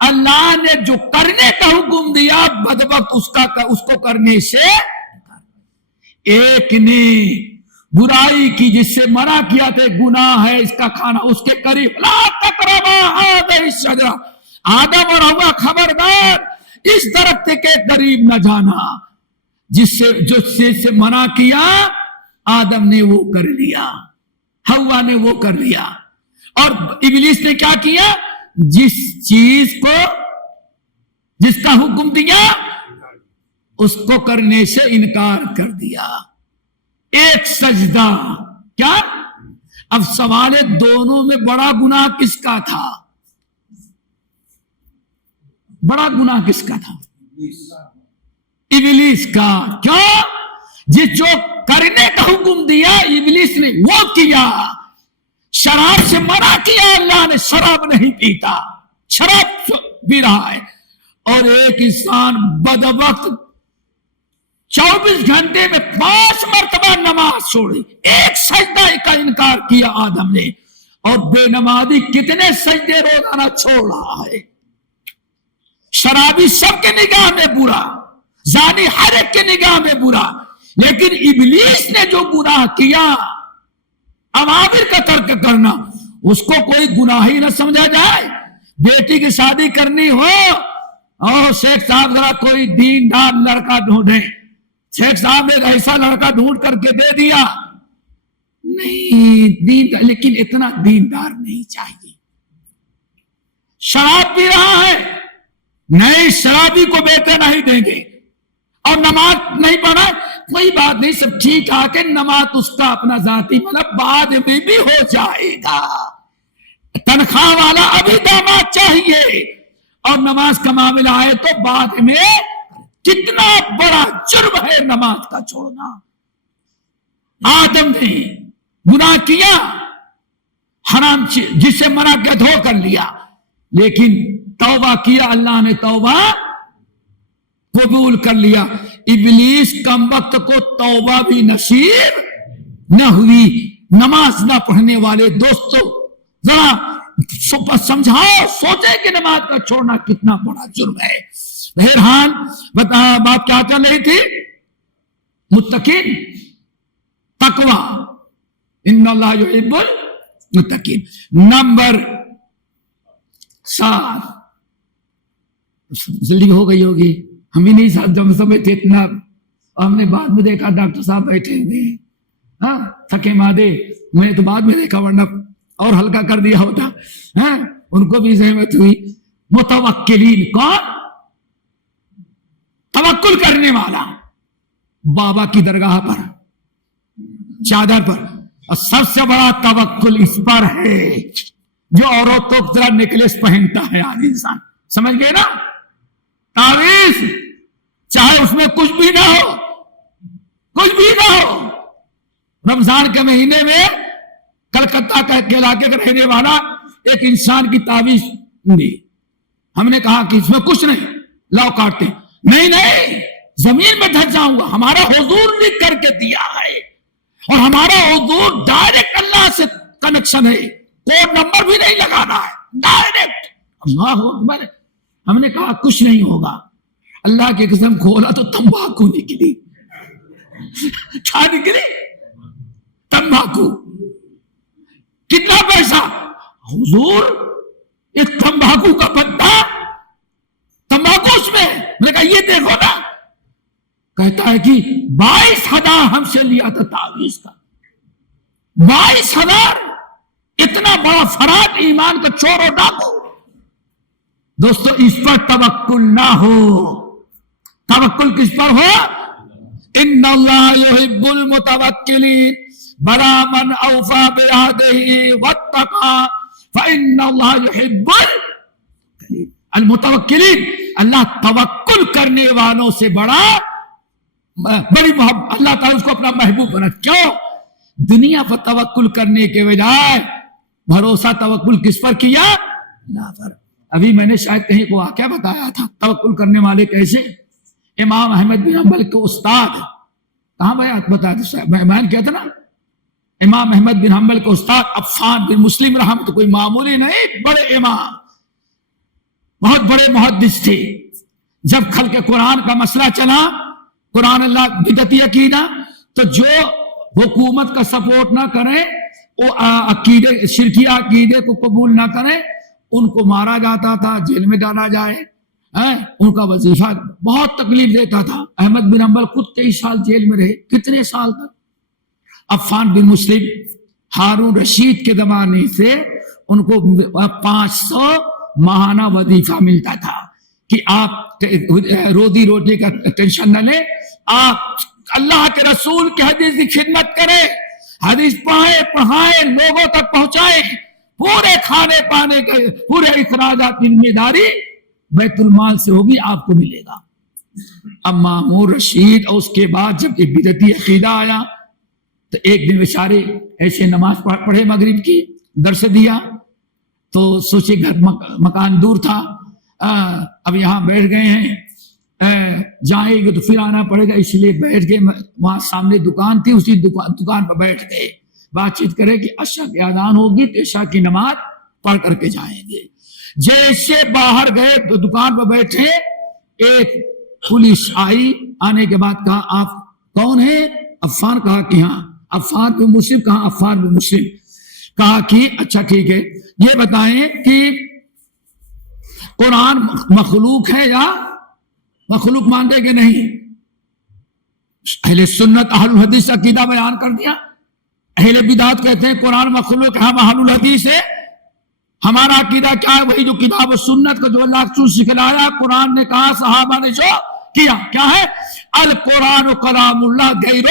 اللہ نے جو کرنے کا حکم دیا بدبخت اس کو کرنے سے، ایک نے برائی کی جس سے منع کیا تھا، گناہ ہے اس کا کھانا، اس کے قریب لا تقربا هذه الشجرہ، آدم اور حوا خبردار اس درخت کے قریب نہ جانا. جس سے منع کیا آدم نے وہ کر لیا، حوا نے وہ کر لیا. اور ابلیس نے کیا کیا؟ جس چیز کو، جس کا حکم دیا اس کو کرنے سے انکار کر دیا. ایک سجدہ. کیا؟ اب سوال ہے دونوں میں بڑا گناہ کس کا تھا؟ بڑا گناہ کس کا تھا؟ ابلیس کا. کیوں؟ جو کرنے کا حکم دیا ابلیس نے وہ کیا. شراب سے منع کیا اللہ نے، شراب نہیں پیتا، شراب پی رہا ہے. اور ایک انسان بدبخت 24 گھنٹے میں 5 مرتبہ نماز چھوڑی، ایک سجدہ کا انکار کیا آدم نے. اور بے نمازی کتنے سجدے روزانہ چھوڑ رہا ہے. شرابی سب کے نگاہ میں برا، زانی ہر ایک کے نگاہ میں برا. لیکن ابلیس نے جو گناہ کیا، اوامر کا ترک کرنا، اس کو کوئی گناہ ہی نہ سمجھا جائے. بیٹی کی شادی کرنی ہو اور شیخ صاحب ذرا کوئی دیندار لڑکا ڈھونڈے، شیخ صاحب نے ایسا لڑکا ڈھونڈ کر کے دے دیا، نہیں لیکن اتنا دیندار نہیں چاہیے. شراب پی رہا ہے، نہیں شرابی کو بیٹے نہیں دیں گے. اور نماز نہیں پڑھا، کوئی بات نہیں، سب ٹھیک ٹھاک ہے، نماز اس کا اپنا ذاتی مطلب بعد میں بھی ہو جائے گا. تنخواہ والا ابھی داماد چاہیے، اور نماز کا معاملہ آئے تو بعد میں. کتنا بڑا جرم ہے نماز کا چھوڑنا. آدم نے گناہ کیا، حرام جس سے منع کیا دھو کر لیا، لیکن توبہ کیا، اللہ نے توبہ قبول کر لیا. ابلیس کم وقت کو توبہ بھی نصیب نہ ہوئی. نماز نہ پڑھنے والے دوستوں ذرا سمجھاؤ، سوچے کہ نماز کا چھوڑنا کتنا بڑا جرم ہے. بہرحال بات کیا چل رہی تھی؟ متقین، تقوی، ان اللہ یحب المتقین. نمبر 7 جلدی ہو گئی ہوگی، ہم ہی نہیں جب سمجھتے اتنا. ہم نے بعد میں دیکھا ڈاکٹر صاحب بیٹھے ہوئے، ہاں تھکے مادے. میں نے تو بعد میں دیکھا، ورنہ اور ہلکا کر دیا ہوتا. ہاں ان کو بھی زحمت ہوئی. متوکلین، کون؟ توکل کرنے والا. بابا کی درگاہ پر، چادر پر. اور سب سے بڑا توکل اس پر ہے جو عورتوں کی طرح نیکلیس پہنتا ہے آج انسان. سمجھ گئے نا؟ تعویذ، چاہے اس میں کچھ بھی نہ ہو، کچھ بھی نہ ہو. رمضان کے مہینے میں کلکتہ کے علاقے کا رہنے والا ایک انسان کی تعویذ دی. ہم نے کہا کہ اس میں کچھ نہیں، لاؤ کاٹتے. نہیں، زمین میں دھس جاؤں گا. ہمارا حضور لکھ کر کے دیا ہے، اور ہمارا حضور ڈائریکٹ اللہ سے کنیکشن ہے، کوڈ نمبر بھی نہیں لگانا ہے، ڈائریکٹ. اللہ اکبر. ہم نے کہا کچھ نہیں ہوگا. اللہ کی قسم کھولا تو تمباکو نکلی. کیا نکلی؟ تمباکو. کتنا پیسہ؟ حضور ایک تمباکو کا پتا کہا یہ دیکھو نا، کہتا ہے کہ 22,000 ہم سے لیا تھا تعویذ کا، 22,000، اتنا بڑا فراڈ، ایمان کا چور و ڈاکو۔ دوستو اس پر توکل نہ ہو، توکل کس پر ہو؟ ان اللہ یحب المتوکلین، بلا من اوفى بعہدہ واتقى فان اللہ یحب المتوکلین۔ اللہ توکل کرنے والوں سے بڑی محبت، اللہ تعالیٰ اس کو اپنا محبوب بنا۔ کیوں؟ دنیا پر توکل کرنے کے بجائے بھروسہ توکل کس پر کیا؟ اللہ پر۔ ابھی میں نے شاید کہیں کو واقعہ بتایا تھا، توکل کرنے والے کیسے؟ امام احمد بن حنبل کے استاد، کہاں بتا میں کیا تھا نا، امام احمد بن حنبل کے استاد عفان بن مسلم رحمۃ، کوئی معمولی نہیں، بڑے امام، بہت بڑے محدث تھے۔ جب خلق قرآن کا مسئلہ چلا، قرآن اللہ بدعتی عقیدہ، تو جو حکومت کا سپورٹ نہ کرے، وہ عقیدے شرکیہ عقیدے کو قبول نہ کرے، ان کو مارا جاتا تھا، جیل میں ڈالا جائے، ان کا وظیفہ بہت تکلیف دیتا تھا۔ احمد بن حنبل خود 23 سال جیل میں رہے، کتنے سال تک؟ عفان بن مسلم ہارون رشید کے زمانے سے ان کو 500 ماہانہ وظیفہ ملتا تھا کہ آپ روزی روٹی کا ٹینشن نہ لیں، آپ اللہ کے رسول کے حدیث کی خدمت کریں، حدیث پڑھائیں، لوگوں تک پہنچائیں، پورے کھانے پانے کے پورے اخراجات کی ذمہ داری بیت المال سے ہوگی، آپ کو ملے گا۔ اب مامور رشید اور اس کے بعد جب یہ بدعتی عقیدہ آیا تو ایک دن بیچارے ایسے نماز پڑھے مغرب کی، درس دیا، تو سوچے گھر مکان دور تھا، اب یہاں بیٹھ گئے ہیں، جائیں گے تو پھر آنا پڑے گا، اس لیے بیٹھ گئے، وہاں سامنے دکان تھی، اسی دکان پر بیٹھ گئے، بات چیت کرے کہ عشاء کی اذان ہوگی تو عشاء کی نماز پڑھ کر کے جائیں گے۔ جیسے باہر گئے تو دکان پر بیٹھے، ایک پولیس آئی، آنے کے بعد کہا آپ کون ہیں؟ عفان، کہا کہ ہاں۔ عفان بن مسلم، کہا عفان بن مسلم، کہا کہ اچھا ٹھیک ہے، یہ بتائیں کہ قرآن مخلوق ہے یا مخلوق مانتے کہ نہیں؟ اہل سنت اہل الحدیث عقیدہ بیان کر دیا۔ اہل بدعت کہتے ہیں قرآن مخلوق ہے، ہم اہل الحدیث ہے، ہمارا عقیدہ کیا ہے؟ وہی جو کتاب و سنت کو جو اللہ نے سکھلایا، قرآن نے کہا، صحابہ نے جو کیا، کیا ہے؟ القرآن کلام اللہ غیر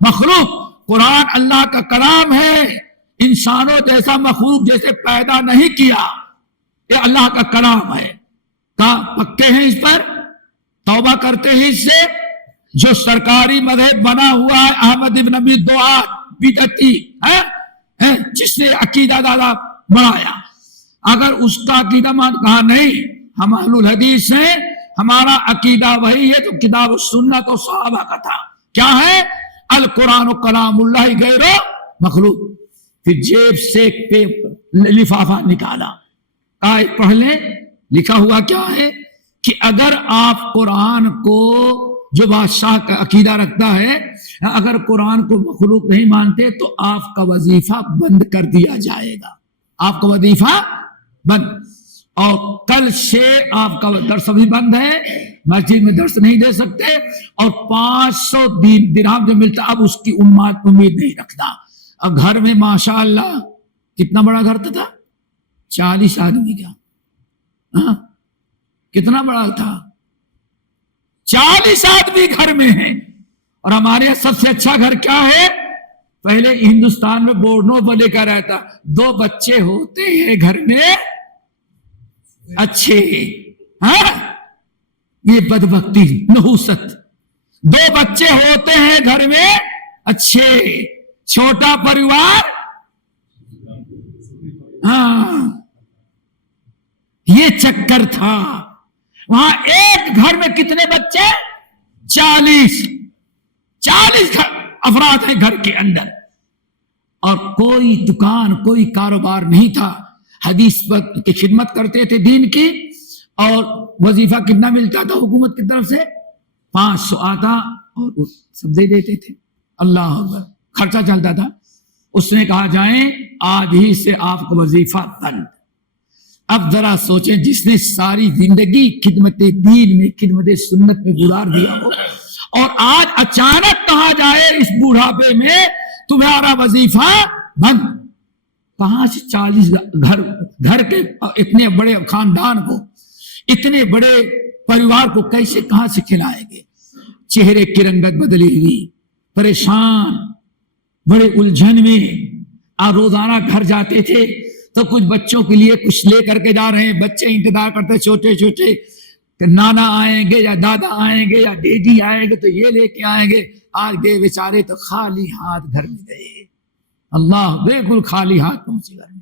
مخلوق، قرآن اللہ کا کلام ہے، انسانوں جیسا مخلوق جیسے پیدا نہیں کیا، یہ اللہ کا کلام ہے۔ کہا پکے ہیں اس پر، توبہ کرتے ہیں اس سے؟ جو سرکاری مذہب بنا ہوا ہے احمد ابن ابی دعاد بدعتی ہے، جس نے عقیدہ دادا بنایا، اگر اس کا عقیدہ مان، کہا نہیں، ہم اہل الحدیث ہیں، ہمارا عقیدہ وہی ہے جو کتاب و سنت و صحابہ کا تھا، کیا ہے؟ القرآن و کلام اللہ غیر مخلوق۔ پھر جیب سے لفافہ نکالا، کہا پڑھ لیں، لکھا ہوا کیا ہے کہ اگر آپ قرآن کو، جو بادشاہ کا عقیدہ رکھتا ہے، اگر قرآن کو مخلوق نہیں مانتے تو آپ کا وظیفہ بند کر دیا جائے گا، آپ کا وظیفہ بند، اور کل سے آپ کا درس بھی بند ہے، مسجد میں درس نہیں دے سکتے، اور 500 درہم جو ملتا اب اس کی امید نہیں رکھنا۔ اب گھر میں ماشاءاللہ کتنا بڑا گھر تھا؟ 40 آدمی کا، کتنا بڑا تھا؟ 40 آدمی گھر میں ہیں، اور ہمارے سب سے اچھا گھر کیا ہے؟ پہلے ہندوستان میں بورنو بلے کا رہتا، 2 بچے ہوتے ہیں گھر میں اچھے، یہ بدبختی نحوست، 2 بچے ہوتے ہیں گھر میں اچھے، چھوٹا پریوار، یہ چکر تھا۔ وہاں ایک گھر میں کتنے بچے؟ 40 افراد ہیں گھر کے اندر، اور کوئی دکان، کوئی کاروبار نہیں تھا، حدیث کی خدمت کرتے تھے دین کی، اور وظیفہ کتنا ملتا تھا حکومت کی طرف سے؟ 500 آتا اور سب دے دیتے تھے، اللہ اکبر، خرچہ چلتا تھا۔ اس نے کہا جائیں آج ہی سے آپ کو وظیفہ بند، اب ذرا سوچیں جس نے ساری زندگی خدمت دین میں خدمت سنت میں گزار دیا ہو اور آج اچانک کہا جائے اس بوڑھاپے میں تمہارا وظیفہ بند، کہاں سے 40 گھر کے اتنے بڑے خاندان کو، اتنے بڑے پریوار کو کیسے کہاں سے کھلائیں گے؟ چہرے کی رنگت بدلی ہوئی، پریشان، بڑے الجھن میں۔ اور روزانہ گھر جاتے تھے تو کچھ بچوں کے لیے کچھ لے کر کے جا رہے ہیں، بچے انتظار کرتے چھوٹے چھوٹے کہ نانا آئیں گے یا دادا آئیں گے یا ڈیڈی آئیں گے تو یہ لے کے آئیں گے۔ آج گئے بیچارے تو خالی ہاتھ گھر میں گئے، اللہ، بالکل خالی ہاتھ پہنچے گھر میں،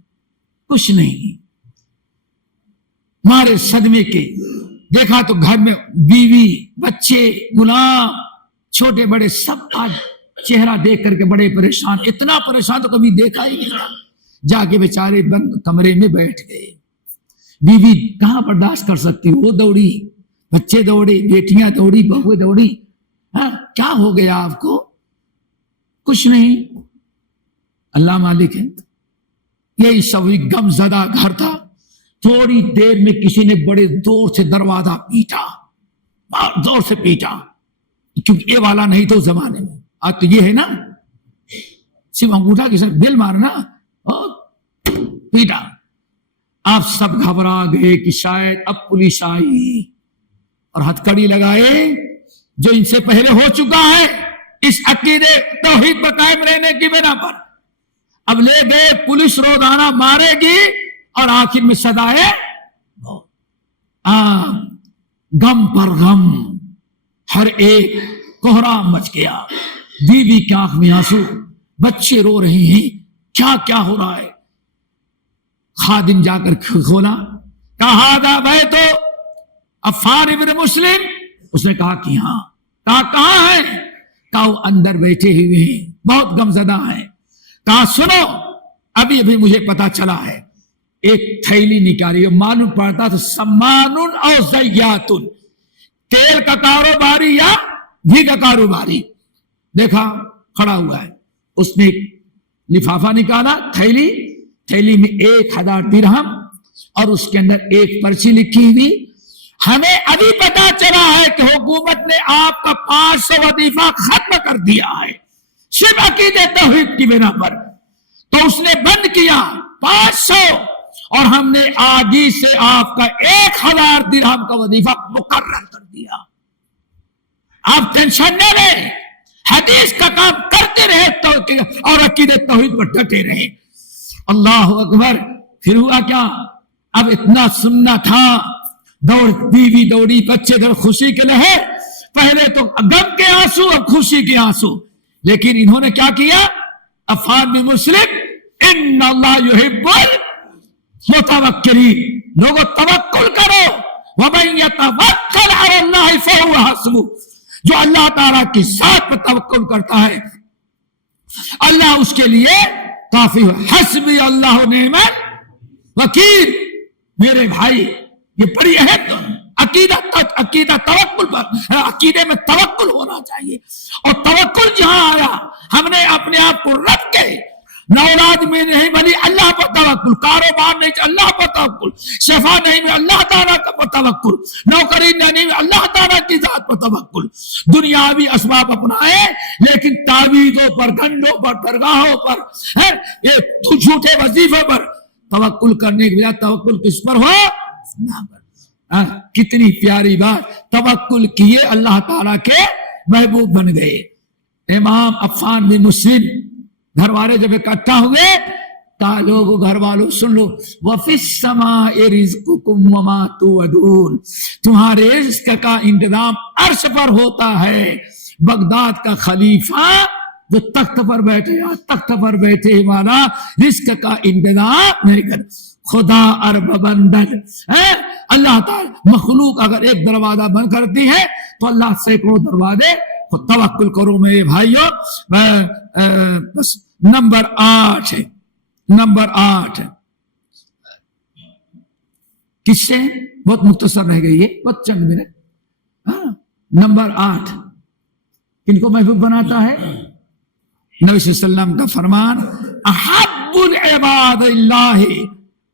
کچھ نہیں، مارے صدمے کے۔ دیکھا تو گھر میں بیوی، بچے، غلام، چھوٹے بڑے سب آج چہرہ دیکھ کر کے بڑے پریشان، اتنا پریشان تو کبھی دیکھا ہی نہیں تھا۔ جا کے بیچارے بند کمرے میں بیٹھ گئے۔ بیوی کہاں برداشت کر سکتی، وہ دوڑی، بچے دوڑے، بیٹیاں دوڑی، بہویں دوڑی۔ ہاں، کیا ہو گیا آپ کو؟ کچھ نہیں، اللہ مالک ہے۔ یہی سب غم زدہ گھر تھا۔ تھوڑی دیر میں کسی نے بڑے زور سے دروازہ پیٹا، زور سے پیٹا، کیونکہ یہ والا نہیں تو زمانے میں، آج تو یہ ہے نا، صرف انگوٹھا کے ساتھ بیل مارنا اور پیٹا۔ آپ سب گھبرا گئے کہ شاید اب پولیس آئی، اور ہتھکڑی لگائے جو ان سے پہلے ہو چکا ہے اس عقیدے توحید پر قائم رہنے کی بنا پر۔ اب لے گئے، پولیس روزانہ مارے گی اور آخر میں سزائے غم پر غم، ہر ایک کوہرام مچ گیا۔ بیوی کی آنکھ میں آنسو، بچے رو رہے ہیں، کیا کیا ہو رہا ہے؟ خادم جا کر کھولا، کہا دا بھائی تو عفان ابن مسلم، اس نے کہا کہ ہاں۔ کہا کہاں ہے؟ کہا وہ اندر بیٹھے ہوئے ہیں، بہت غمزدہ ہیں۔ کہا سنو، ابھی ابھی مجھے پتا چلا ہے، ایک تھیلی نکالی، معلوم پڑتا تو سمان او زیاتن، تیل کا کاروباری یا گھی کا کاروباری۔ دیکھا کھڑا ہوا ہے، اس نے لفافہ نکالا، تھیلی میں 1000 درہم اور اس کے اندر ایک پرچی لکھی ہوئی، ہمیں ابھی پتا چلا ہے کہ حکومت نے آپ کا 500 وظیفہ ختم کر دیا ہے صرف عقیدے توحید کی بنا پر۔ تو اس نے بند کیا 500، اور ہم نے آگے سے آپ کا 1000 درہم کا وظیفہ مقرر کر دیا۔ آپ ٹینشن نہ لیں، حدیث کا کام کرتے رہے اور عقیدے توحید پر ڈٹے رہے۔ اللہ اکبر۔ پھر ہوا کیا؟ اب اتنا سننا تھا، بیوی دوڑی، بچے دوڑ، خوشی کے لہر، پہلے تو غم کے آنسو اب خوشی کے آنسو۔ لیکن انہوں نے کیا کیا؟ عفان بن مسلم، ان اللہ یحب المتوکلین، لوگوں توکل کرو، ومن یتوکل علی اللہ فہو حسبہ، جو اللہ تعالیٰ کی ذات پر توکل کرتا ہے اللہ اس کے لیے کافی ہے۔ حسبی اللہ نعم الوکیل۔ میرے بھائی، یہ بڑی اہم عقیدہ توکل پر، عقیدے میں توکل ہونا چاہیے۔ اور توکل جہاں آیا، ہم نے اپنے آپ کو رکھ کے، اولاد میں نہیں بنی اللہ پر توکل، کاروبار نہیں اللہ پر توکل، شفا نہیں میں اللہ تعالیٰ پر توکل، نوکری نہیں میں اللہ تعالیٰ کی ذات پر توکل۔ دنیاوی اسباب اپنائے لیکن تعویذوں پر، گھنٹوں پر، درگاہوں پر، جھوٹے وظیفے پر توکل کرنے کے بجائے توکل کس پر ہو؟ نہ پر۔ کتنی پیاری بات، توکل کیے اللہ تعالیٰ کے محبوب بن گئے۔ امام عفان بن مسلم، گھر والے جب اکٹھا ہوئے، کہا لوگو، گھر والوں سن لو، وَفِي السَّمَاءِ رِزْقُكُمْ وَمَا تُوعَدُونَ، تمہارے رزق کا انتظام عرش پر ہوتا ہے۔ بغداد کا خلیفہ جو تخت پر بیٹھے، تخت پر بیٹھے والا رزق کا انتظام نہیں کر، خدا ارب بندن ہے، اللہ تعالی مخلوق اگر ایک دروازہ بند کرتی ہے تو اللہ سینکڑوں دروازے، توکل کرو میرے بھائیو۔ بس نمبر 8 ہے، نمبر 8 کس سے بہت مختصر رہ گئی ہے، بہت چند منٹ۔ نمبر 8 کن کو محبوب بناتا ہے؟ نبی صلی اللہ علیہ وسلم کا فرمان، احب العباد اللہ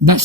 10,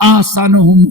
ahsanuhum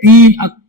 3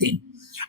3।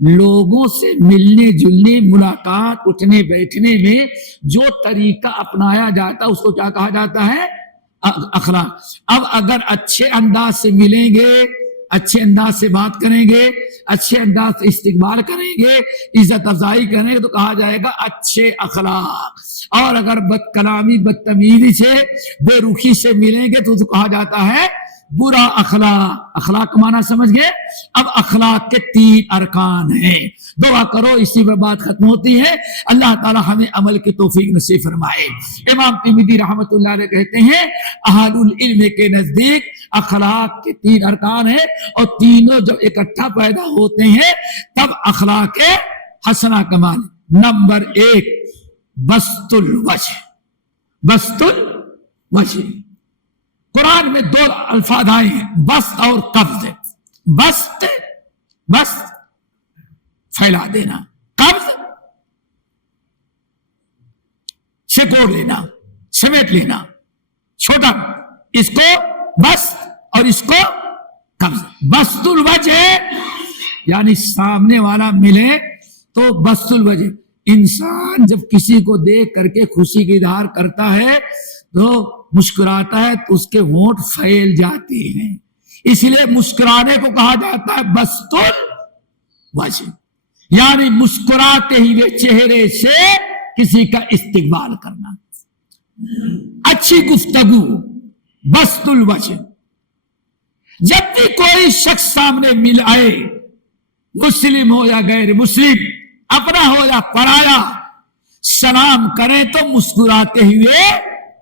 لوگوں سے ملنے جلنے ملاقات اٹھنے بیٹھنے میں جو طریقہ اپنایا جاتا ہے اس کو کیا کہا جاتا ہے؟ اخلاق. اب اگر اچھے انداز سے ملیں گے، اچھے انداز سے بات کریں گے، اچھے انداز سے استقبال کریں گے، عزت افزائی کریں گے تو کہا جائے گا اچھے اخلاق. اور اگر بد کلامی بدتمیزی سے بے رخی سے ملیں گے تو کہا جاتا ہے برا اخلاق. اخلاق کا معنی سمجھ گئے؟ اب اخلاق کے 3 ارکان ہیں. دعا کرو اسی پر بات ختم ہوتی ہے. اللہ تعالی ہمیں عمل کی توفیق نصیب فرمائے. امام ترمذی رحمۃ اللہ علیہ کہتے ہیں اہل العلم کے نزدیک اخلاق کے 3 ارکان ہیں، اور تینوں جب اکٹھا پیدا ہوتے ہیں تب اخلاق حسنہ کا معنی. نمبر 1 بسط الوجہ. بسط الوجہ قرآن میں 2 الفاظ آئے ہیں، بسط اور قبض. بسط بسط پھیلا دینا، قبض سکوڑ لینا، سمیٹ لینا، چھوٹا. اس کو بسط اور اس کو قبض. بسط الوجہ یعنی سامنے والا ملے تو بسط الوجہ. انسان جب کسی کو دیکھ کر کے خوشی کی اظہار کرتا ہے تو مسکراتا ہے تو اس کے ہونٹ پھیل جاتے ہیں، اس لیے مسکرانے کو کہا جاتا ہے بسط الوجہ، یعنی مسکراتے ہوئے چہرے سے کسی کا استقبال کرنا. اچھی گفتگو بسط الوجہ. جب بھی کوئی شخص سامنے مل آئے، مسلم ہو یا غیر مسلم، اپنا ہو یا پرایا، سلام کرے تو مسکراتے ہوئے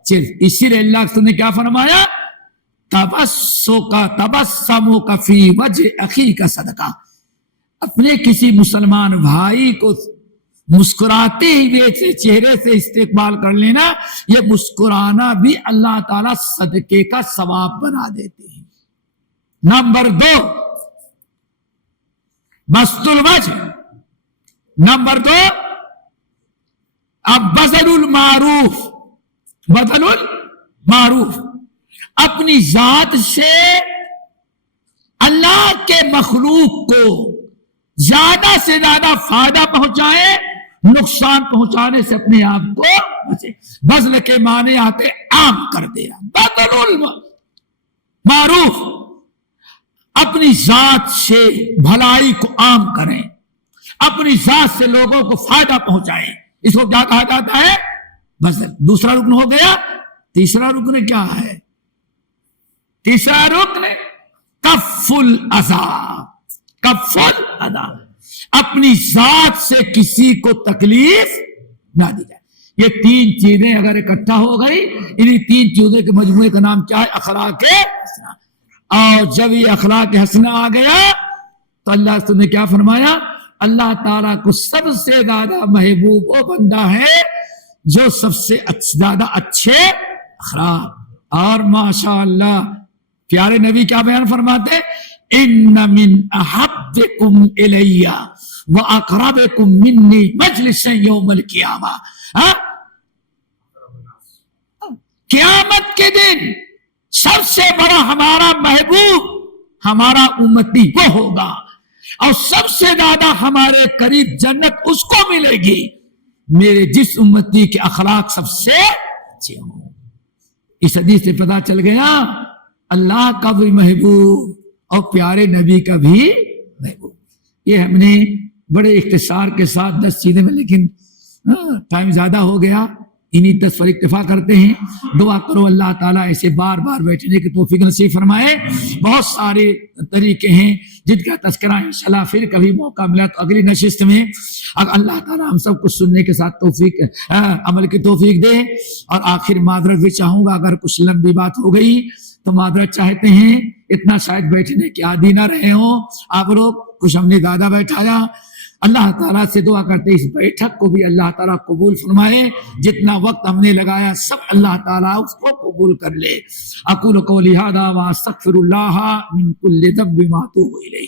چل. اسی لیے اللہ نے کیا فرمایا؟ تبسموں کا فی وجہ اخی کا صدقہ. اپنے کسی مسلمان بھائی کو مسکراتے ہوئے چہرے سے استقبال کر لینا، یہ مسکرانا بھی اللہ تعالی صدقے کا ثواب بنا دیتے ہیں. نمبر 2 بسط الوجہ. نمبر 2 اب بذل المعروف. بذل المعروف اپنی ذات سے اللہ کے مخلوق کو زیادہ سے زیادہ فائدہ پہنچائے، نقصان پہنچانے سے اپنے آپ کو بچے. بذل کے معنی آتے عام کر دینا. بذل المعروف اپنی ذات سے بھلائی کو عام کریں، اپنی ذات سے لوگوں کو فائدہ پہنچائیں. اس کو کیا کہا جاتا ہے؟ بذل. دوسرا رکن ہو گیا. تیسرا رکن کیا ہے؟ تیسرا رکن کف الاذی. کف الاذی اپنی ذات سے کسی کو تکلیف نہ دی جائے. یہ 3 چیزیں اگر اکٹھا ہو گئی، انہی 3 چیزوں کے مجموعے کا نام کیا ہے؟ اخلاق حسنہ. اور جب یہ اخلاق حسنہ آ گیا تو اللہ نے کیا فرمایا؟ اللہ تعالیٰ کو سب سے زیادہ محبوب وہ بندہ ہے جو سب سے زیادہ اچھے اخلاق. اور ماشاء اللہ پیارے نبی کیا بیان فرماتے؟ ان من احبکم الی واقربکم منی مجلسا یوم القیامہ. قیامت کے دن سب سے بڑا ہمارا محبوب ہمارا امتی وہ ہوگا، اور سب سے زیادہ ہمارے قریب جنت اس کو ملے گی میرے جس امتی کے اخلاق سب سے اچھے ہوں. اس حدیث سے پتہ چل گیا اللہ کا بھی محبوب اور پیارے نبی کا بھی محبوب. یہ ہم نے بڑے اختصار کے ساتھ 10 چیزیں میں، لیکن ٹائم زیادہ ہو گیا، انہی 10 پر اکتفا کرتے ہیں. دعا کرو اللہ تعالیٰ ایسے بار بار بیٹھنے کی توفیق نصیب فرمائے. بہت سارے طریقے ہیں جن کا تذکرہ انشاءاللہ پھر کبھی موقع ملا تو اگلی نشست میں اگر اللہ تعالیٰ ہم سب کو سننے کے ساتھ توفیق عمل کی توفیق دے. اور آخر معذرت بھی چاہوں گا اگر کچھ لمبی بات ہو گئی تو معذرت چاہتے ہیں. اتنا شاید بیٹھنے کے عادی نہ رہے ہوں آپ لوگ، کچھ ہم نے زیادہ بیٹھایا. اللہ تعالیٰ سے دعا کرتے اس بیٹھک کو بھی اللہ تعالیٰ قبول فرمائے. جتنا وقت ہم نے لگایا سب اللہ تعالیٰ اس کو قبول کر لے. اقول قولی ھذا واستغفر اللہ من کل ذنب واتوب الیہ.